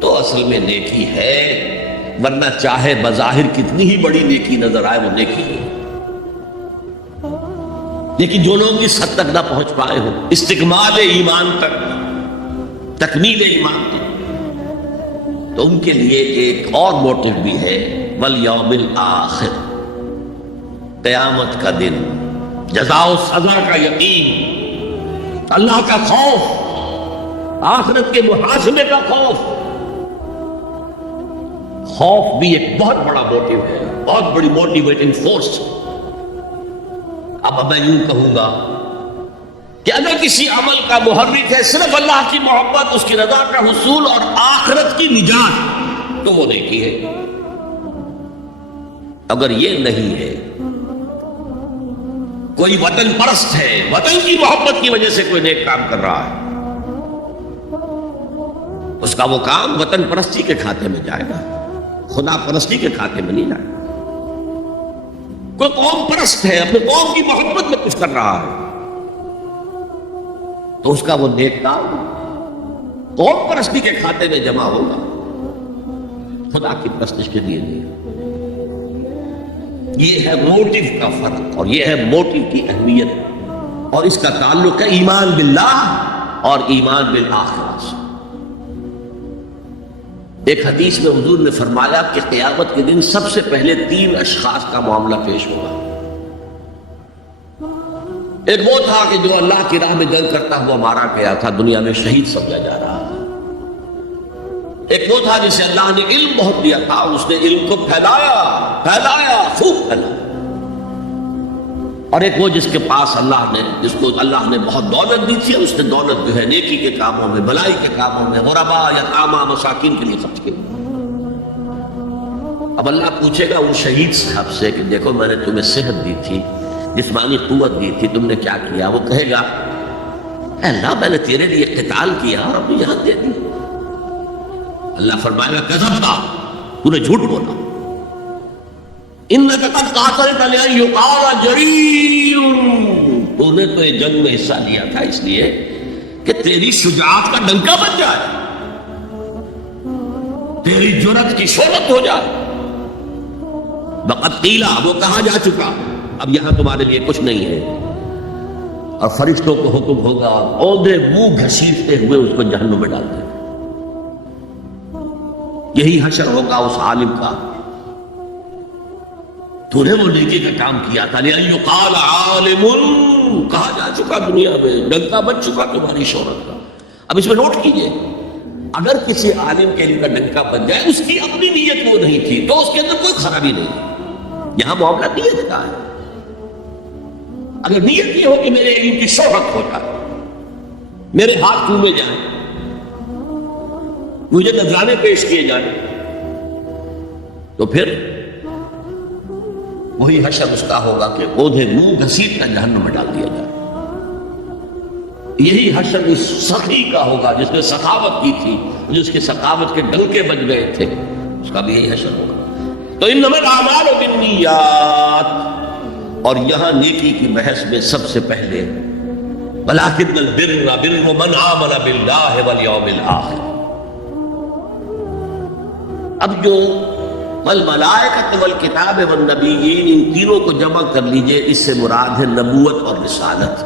تو اصل میں نیکی ہے. ورنہ چاہے بظاہر کتنی ہی بڑی نیکی نظر آئے وہ نیکی ہے. لیکن جو لوگ اس حد تک نہ پہنچ پائے ہو استکمال ایمان تک، تکمیل ایمان تک، تو ان کے لیے ایک اور موٹیو بھی ہے، والیوم الآخر، قیامت کا دن، جزا و سزا کا یقین، اللہ کا خوف، آخرت کے محاسبے کا خوف. خوف بھی ایک بہت بڑا موٹیو ہے، بہت بڑی موٹیویٹنگ فورس. اب میں یوں کہوں گا کہ اگر کسی عمل کا محرک ہے صرف اللہ کی محبت، اس کی رضا کا حصول اور آخرت کی نجات، تو وہ نیکی ہے. اگر یہ نہیں ہے، کوئی وطن پرست ہے، وطن کی محبت کی وجہ سے کوئی نیک کام کر رہا ہے، اس کا وہ کام وطن پرستی کے کھاتے میں جائے گا، خدا پرستی کے کھاتے میں نہیں جائے گا. کوئی قوم پرست ہے، اپنے قوم کی محبت میں کچھ کر رہا ہے، تو اس کا وہ نیک کام قوم پرستی کے کھاتے میں جمع ہوگا، خدا کی پرستش کے لیے نہیں. یہ ہے موٹیو کا فرق، اور یہ ہے موٹیو کی اہمیت، اور اس کا تعلق ہے ایمان باللہ اور ایمان بالآخرہ سے. ایک حدیث میں حضور نے فرمایا کہ قیامت کے دن سب سے پہلے 3 اشخاص کا معاملہ پیش ہوگا. ایک وہ تھا کہ جو اللہ کی راہ میں جنگ کرتا ہوا مارا گیا تھا، دنیا میں شہید سمجھا جا رہا تھا. ایک وہ تھا جسے اللہ نے علم بہت دیا تھا، اور اس نے علم کو پھیلایا خوب پھیلایا. اور ایک وہ جس کے پاس جس کو اللہ نے بہت دولت دی تھی، اس نے دولت جو ہے نیکی کے کاموں میں، بلائی کے کاموں میں، غربا، یتاما، مساکین کے لیے خرچ کی. اب اللہ پوچھے گا ان شہید صاحب سے کہ دیکھو میں نے تمہیں صحت دی تھی، جسمانی قوت دی تھی، تم نے کیا کیا؟ وہ کہے گا اے اللہ میں نے تیرے لیے قتال کیا اور اب یہاں دے دی. اللہ فرمائے گا کذبتا، تو نے جھوٹ بولا. انک قد قاتلت لأن یقال جریء، تو نے تو جنگ میں حصہ لیا تھا اس لیے کہ تیری شجاعت کا ڈنکا بن جائے، تیری جرأت کی شہرت ہو جائے. وقد قیل، وہ کہا جا چکا، اب یہاں تمہارے لیے کچھ نہیں ہے. اور فرشتوں کو حکم ہوگا، اوندے منہ گھسیٹتے ہوئے اس کو جہنم میں ڈال دیں. یہی حشر ہوگا اس عالم کا، تو نے وہ نیکی کا کام کیا تھا. لأن یقال عالم، کہا جا چکا دنیا میں، ڈنکا بن چکا تمہاری شہرت کا. اب اس میں نوٹ کیجئے، اگر کسی عالم کے لیے ڈنکا بن جائے، اس کی اپنی نیت وہ نہیں تھی، تو اس کے اندر کوئی خرابی نہیں. یہاں معاملہ نیت کا ہے. اگر نیت یہ ہو کہ میرے علم کی شہرت ہو جائے، میرے ہاتھ چومے جائیں، مجھے نذرانے پیش کیے جائیں، تو پھر وہی حشر اس کا ہوگا کہ اودھے منہ گھسیٹ کر جہنم میں ڈال دیا جائے۔ یہی حشر اس سخی کا ہوگا جس نے سخاوت کی تھی، جس کی سخاوت کے ڈنکے بج گئے تھے، اس کا بھی یہی حشر ہوگا۔ تو انما الاعمال بالنیات، اور یہاں نیکی کی بحث میں سب سے پہلے ولکن البر بر من آمن باللہ والیوم الآخر۔ اب جو والملائکۃ والکتاب والنبیین، ان تینوں کو جمع کر لیجئے، اس سے مراد ہے نبوت اور رسالت۔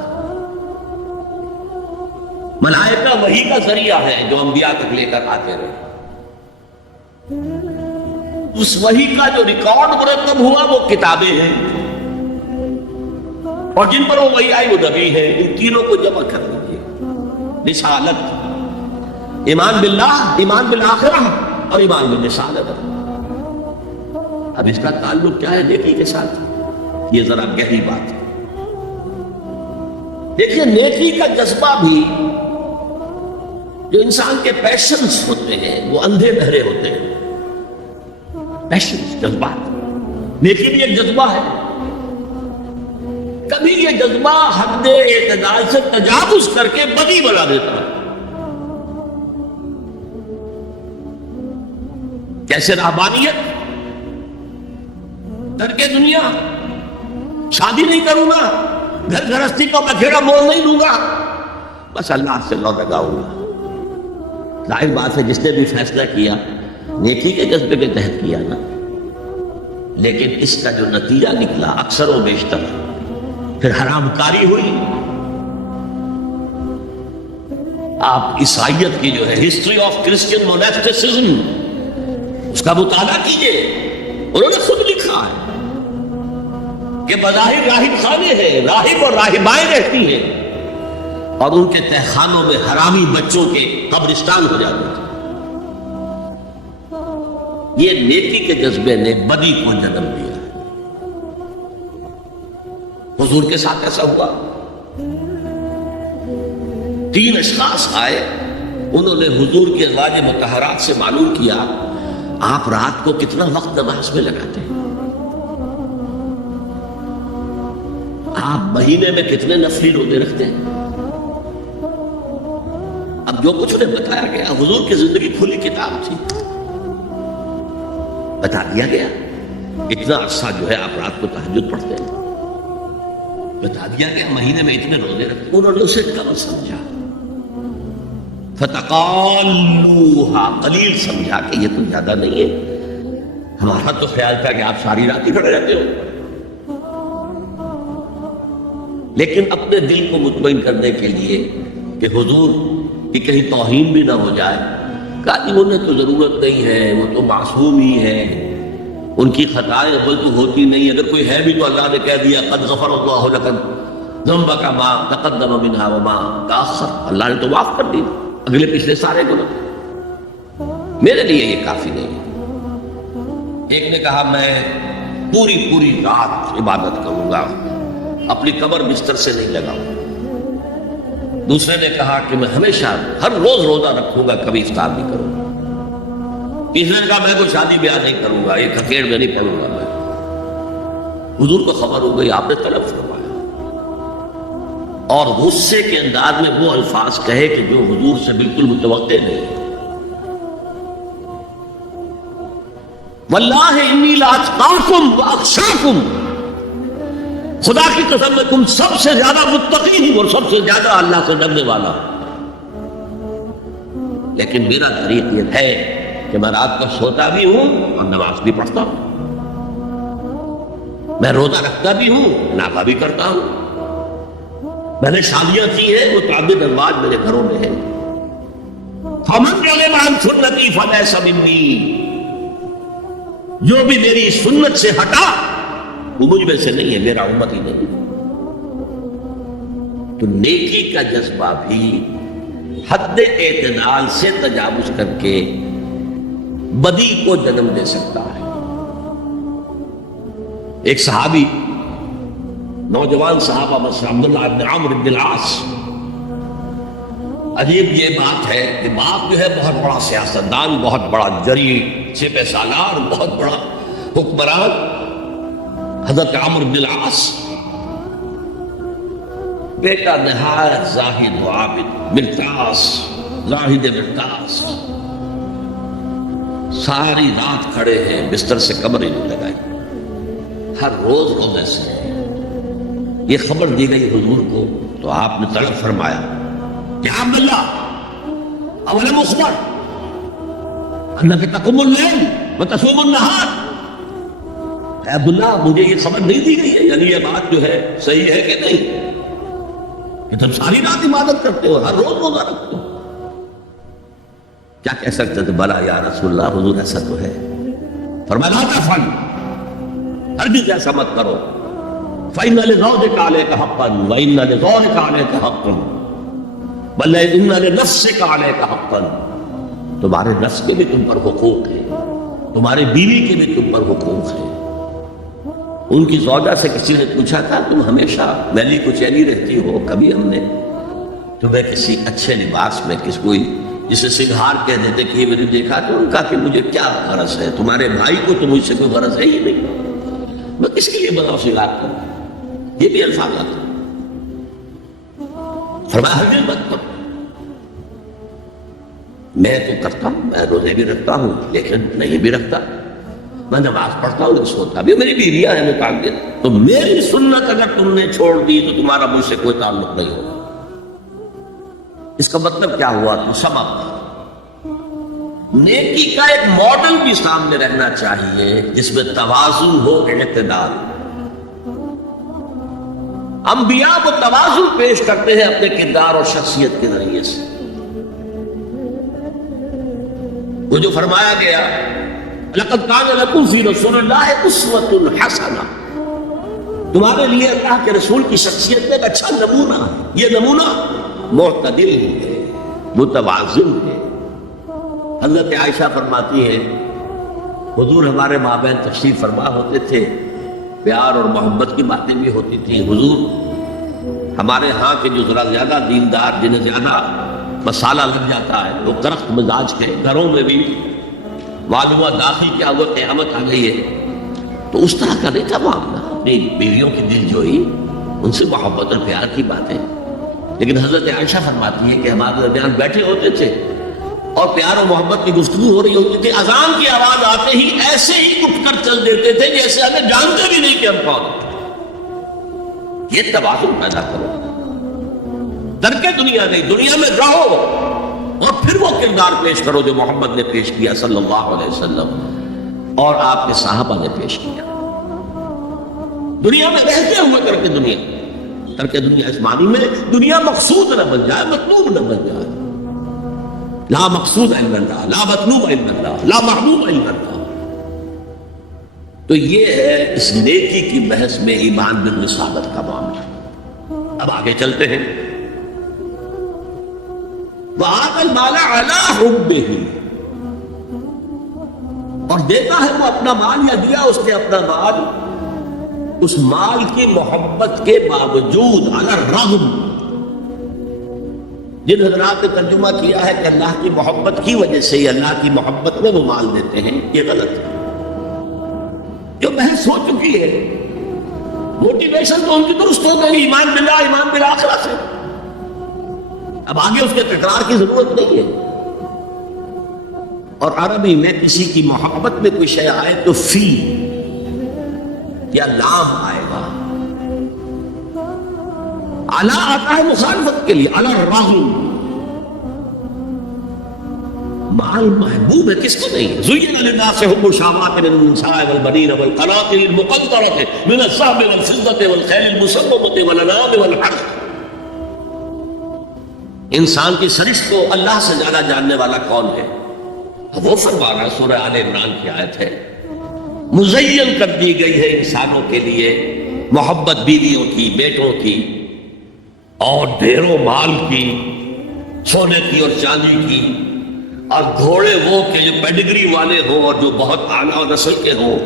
ملائکہ وحی کا ذریعہ ہے جو انبیاء تک لے کر آتے رہے، اس وحی کا جو ریکارڈ مرتب ہوا وہ کتابیں ہیں، اور جن پر وہ وحی آئی وہ نبی ہے۔ ان تینوں کو جمع کر لیجئے، رسالت، ایمان باللہ، ایمان بالآخرہ، اور ایمان بالرسالت۔ اب اس کا تعلق کیا ہے نیکی کے ساتھ؟ یہ ذرا گہری بات ہے۔ دیکھیے نیکی کا جذبہ بھی، جو انسان کے پیشنز ہوتے ہیں وہ اندھے بہرے ہوتے ہیں۔ پیشنز، جذبات، نیکی بھی ایک جذبہ ہے۔ کبھی یہ جذبہ حد اعتدال سے تجاوز کر کے بدی بنا دیتا ہے۔ کیسے؟ رہبانیت، ترک دنیا، شادی نہیں کروں گا، گھر گھرستی کو بکھیرا مول نہیں لوں گا، بس اللہ سے لو لگاؤں گا۔ ظاہر بات ہے جس نے بھی فیصلہ کیا نیکی کے جذبے کے تحت کیا نا، لیکن اس کا جو نتیجہ نکلا اکثر و بیشتر پھر حرام کاری ہوئی۔ آپ عیسائیت کی جو ہے ہسٹری آف کرسچین موناسٹسزم، اس کا مطالعہ کیجئے، انہوں نے خود لکھا ہے کہ بظاہر راہب خانے ہیں، راہب اور راہبائیں رہتی ہیں، اور ان کے تہخانوں میں حرامی بچوں کے قبرستان ہو جاتے تھے۔ یہ نیکی کے جذبے نے بدی کو جنم دیا۔ حضور کے ساتھ ایسا ہوا، 3 اشخاص آئے، انہوں نے حضور کی ازواج مطہرات سے معلوم کیا آپ رات کو کتنا وقت نماز میں لگاتے ہیں، آپ مہینے میں کتنے نفلی روزے رکھتے ہیں۔ اب جو کچھ انہیں بتایا گیا، حضور کی زندگی کھلی کتاب تھی، بتا دیا گیا اتنا عرصہ جو ہے آپ رات کو تہجد پڑھتے ہیں، بتا دیا گیا مہینے میں اتنے روزے رکھتے ہیں۔ انہوں نے اسے کم سمجھا، فتقالوہا، قلیل سمجھا کہ یہ تو زیادہ نہیں ہے، ہمارا تو خیال تھا کہ آپ ساری رات ہی کھڑے رہتے ہو۔ لیکن اپنے دل کو مطمئن کرنے کے لیے کہ حضور کی کہیں توہین بھی نہ ہو جائے، کہا کہ انہیں تو ضرورت نہیں ہے، وہ تو معصوم ہی ہے، ان کی خطائیں عمل تو ہوتی نہیں، اگر کوئی ہے بھی تو اللہ نے کہہ دیا قد غفر اللہ لک ذنبک ما تقدم منها وما تأخر، اللہ نے تو معاف کر دی اگلے پچھلے سارے گناہ، میرے لیے یہ کافی نہیں ہے۔ ایک نے کہا میں پوری رات عبادت کروں گا، اپنی قبر بستر سے نہیں لگاؤں۔ دوسرے نے کہا کہ میں ہمیشہ ہر روز روزہ رکھوں گا، کبھی افطار نہیں کروں گا۔ تیسرے نے کہا میں کوئی شادی بیاہ نہیں کروں گا، یہ کھکیڑ میں نہیں پہنوں گا میں۔ حضور کو خبر ہو گئی، آپ نے طلب فرمایا اور غصے کے انداز میں وہ الفاظ کہے کہ جو حضور سے بالکل متوقع نہیں ہے۔ واللہ انی لاتقاکم واخشاکم، خدا کی قسم میں تم سب سے زیادہ متقی ہوں اور سب سے زیادہ اللہ سے ڈرنے والا ہوں، لیکن میرا طریق یہ ہے کہ میں رات کو سوتا بھی ہوں اور نماز بھی پڑھتا ہوں، میں روزہ رکھتا بھی ہوں، نافع بھی کرتا ہوں، میں نے شادیاں کی ہیں، متعدد ازواج میرے گھروں میں ہیں۔ فمن رغب عن سنتی فلیس منی، جو بھی میری سنت سے ہٹا وہ مجھ میں سے نہیں ہے، میرا امت ہی نہیں۔ تو نیکی کا جذبہ بھی حد اعتدال سے تجاوز کر کے بدی کو جنم دے سکتا ہے۔ ایک صحابی نوجوان صحابہ مثلا عبداللہ ابن عمرو ابن العاص. عجیب یہ بات ہے کہ باپ جو ہے بہت بڑا سیاستدان، بہت بڑا جری، سپہ سالار، بہت بڑا حکمران، حضرت عمرو بن العاص. بیٹا نہایت زاہد و عابد، مرتاس، زاہد مرتاس، ساری رات کھڑے ہیں، بستر سے کمر ہی نہیں لگائی، ہر روز روزے سے. یہ خبر دی گئی حضور کو تو آپ نے طلب فرمایا کہ عبداللہ اولم اخبر انک تقوم اللیل وتصوم النہار. اے عبداللہ مجھے یہ خبر نہیں دی گئی ہے، یعنی یہ بات جو ہے صحیح ہے کہ نہیں کہ تم ساری رات عبادت کرتے ہو، ہر روز روزہ رکھتے ہو؟ کیا کہہ سکتے تھے؟ بلا یا رسول اللہ، حضور ایسا تو ہے. فرمایا لا تفعل، ہرگز ایسا مت کرو. فإن لزوجك عليك حقا وإن لزوجك عليك حقا بل إن لنفسك عليك حقا. تمہارے نفس کے بھی تم پر حقوق ہے، تمہارے بیوی کے بھی تم پر حقوق ہے. ان کی زوجہ سے کسی نے پوچھا تھا تم ہمیشہ میلی کچیلی رہتی ہو، کبھی ہم نے تمہیں کسی اچھے لباس میں کس کوئی جسے سنگھار کہہ دیتے کہ یہ میں نے دیکھا تو ان کا کہ مجھے کیا غرض ہے، تمہارے بھائی کو تو مجھ سے کوئی غرض ہے ہی نہیں، میں کس کے لیے بناؤ سنگھار کروں. یہ بھی الفاظ آتے ہیں. فرمایا ہرگز مت کرو. میں تو کرتا ہوں، میں روزے بھی رکھتا ہوں لیکن نہیں بھی رکھتا، میں نماز پڑھتا ہوں سوتا بھی، میری بیویاں ہیں متعدد، تو میری سنت اگر تم نے چھوڑ دی تو تمہارا مجھ سے کوئی تعلق نہیں ہوگا. اس کا مطلب کیا ہوا؟ تو سبب نیکی کا ایک ماڈل بھی سامنے رہنا چاہیے جس میں توازن ہو، اعتدال. انبیاء کو توازن پیش کرتے ہیں اپنے کردار اور شخصیت کے ذریعے سے. وہ جو فرمایا گیا لقد کان لکم فی رسول اللہ اسوۃ حسنہ، تمہارے لیے اللہ کے رسول کی شخصیت میں ایک اچھا نمونہ ہے. یہ نمونہ معتدل ہے، متوازن ہے. حضرت عائشہ فرماتی ہے حضور ہمارے مابین تشریف فرما ہوتے تھے، پیار اور محبت کی باتیں بھی ہوتی تھیں. حضور ہمارے ہاں کے جو ذرا زیادہ دیندار، جنہیں زیادہ مسالہ لگ جاتا ہے، وہ درخت مزاج کے گھروں میں بھی معلومہ داخل کیا ہوا قیامت آ گئی ہے، تو اس طرح کا نہیں تھا معاملہ. اپنی بیویوں کی دل جوئی، ان سے محبت اور پیار کی باتیں. لیکن حضرت عائشہ فرماتی ہے کہ ہمارے درمیان بیٹھے ہوتے تھے اور پیار و محبت کی گفتگو ہو رہی ہوتی تھی، اذان کی آواز آتے ہی ایسے ہی اٹھ کر چل دیتے تھے جیسے ہمیں جانتے بھی نہیں کہ ہم کون. یہ توازن پیدا کرو، ترک دنیا نہیں، دنیا میں رہو اور پھر وہ کردار پیش کرو جو محمد نے پیش کیا صلی اللہ علیہ وسلم اور آپ کے صحابہ نے پیش کیا. دنیا میں رہتے ہوئے ترک دنیا اس معنی میں دنیا مقصود نہ بن جائے، مطلوب نہ بن جائے. لا مقصود الا اللہ، لا مطلوب الا اللہ، لا محبوب الا اللہ. تو یہ ہے اس نیکی کی بحث میں ایمان بالرسالت کا معاملہ. اب آگے چلتے ہیں. وَآتَى الْمَالَ عَلَىٰ حُبِّهِ، اور دیتا ہے وہ اپنا مال، یا دیا اس نے اپنا مال اس مال کی محبت کے باوجود، علی الرغم. جن حضرات نے ترجمہ کیا ہے کہ اللہ کی محبت کی وجہ سے ہی اللہ کی محبت میں وہ مال دیتے ہیں، یہ غلط ہے. جو بحث ہو چکی ہے، موٹیویشن تو ان کی درست ہو گئی، ایمان باللہ، ایمان بالآخرہ سے. اب آگے اس کے تکرار کی ضرورت نہیں ہے. اور عربی میں کسی کی محبت میں کوئی شے آئے تو فی یا لام آئے گا. علی آتا ہے مخالفت کے لیے، علی الرغم. مال محبوب ہے، کس کو نہیں؟ زین للناس حب الشہوات من النساء والبنین والقناطر المقنطرة من الذهب والفضة والخیل المسومة والانعام والحرث. انسان کی سرشت کو اللہ سے زیادہ جاننے والا کون ہے؟ وہ فرما رہا ہے، سورہ آل عمران کی آیت ہے، مزین کر دی گئی ہے انسانوں کے لیے محبت بیویوں کی، بیٹوں کی، اور ڈھیروں مال کی، سونے کی اور چاندی کی، اور گھوڑے وہ کہ جو پیڈگری والے ہوں اور جو بہت اعلیٰ نسل کے ہوں،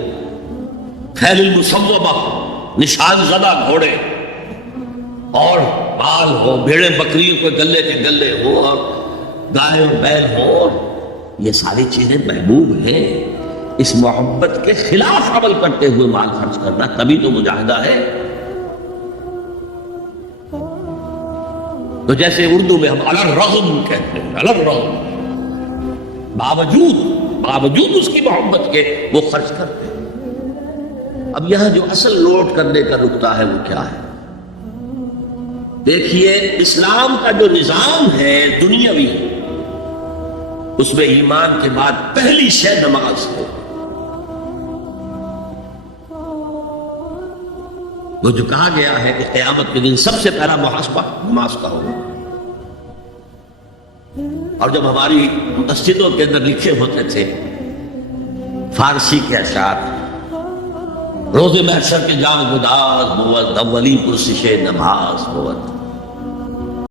خیل المسومہ نشان زدہ گھوڑے اور مال ہو، بھیڑیں بکریوں کے گلے کے گلے ہو، اور گائے اور بیل ہو، یہ ساری چیزیں محبوب ہیں۔ اس محبت کے خلاف عمل کرتے ہوئے مال خرچ کرنا تبھی تو مجاہدہ ہے۔ تو جیسے اردو میں ہم علی الرغم کہتے ہیں، علی الرغم، باوجود اس کی محبت کے وہ خرچ کرتے ہیں۔ اب یہاں جو اصل نوٹ کرنے کا نقطہ ہے وہ کیا ہے؟ دیکھیے، اسلام کا جو نظام ہے دنیاوی، اس میں ایمان کے بعد پہلی شے نماز ہے۔ وہ جو کہا گیا ہے کہ قیامت کے دن سب سے پہلا محاسبہ نماز کا ہوگا، اور جب ہماری مسجدوں کے اندر لکھے ہوتے تھے فارسی کے اشعار، روز محشر کے جان گداز بود اولی پرسش نماز بود،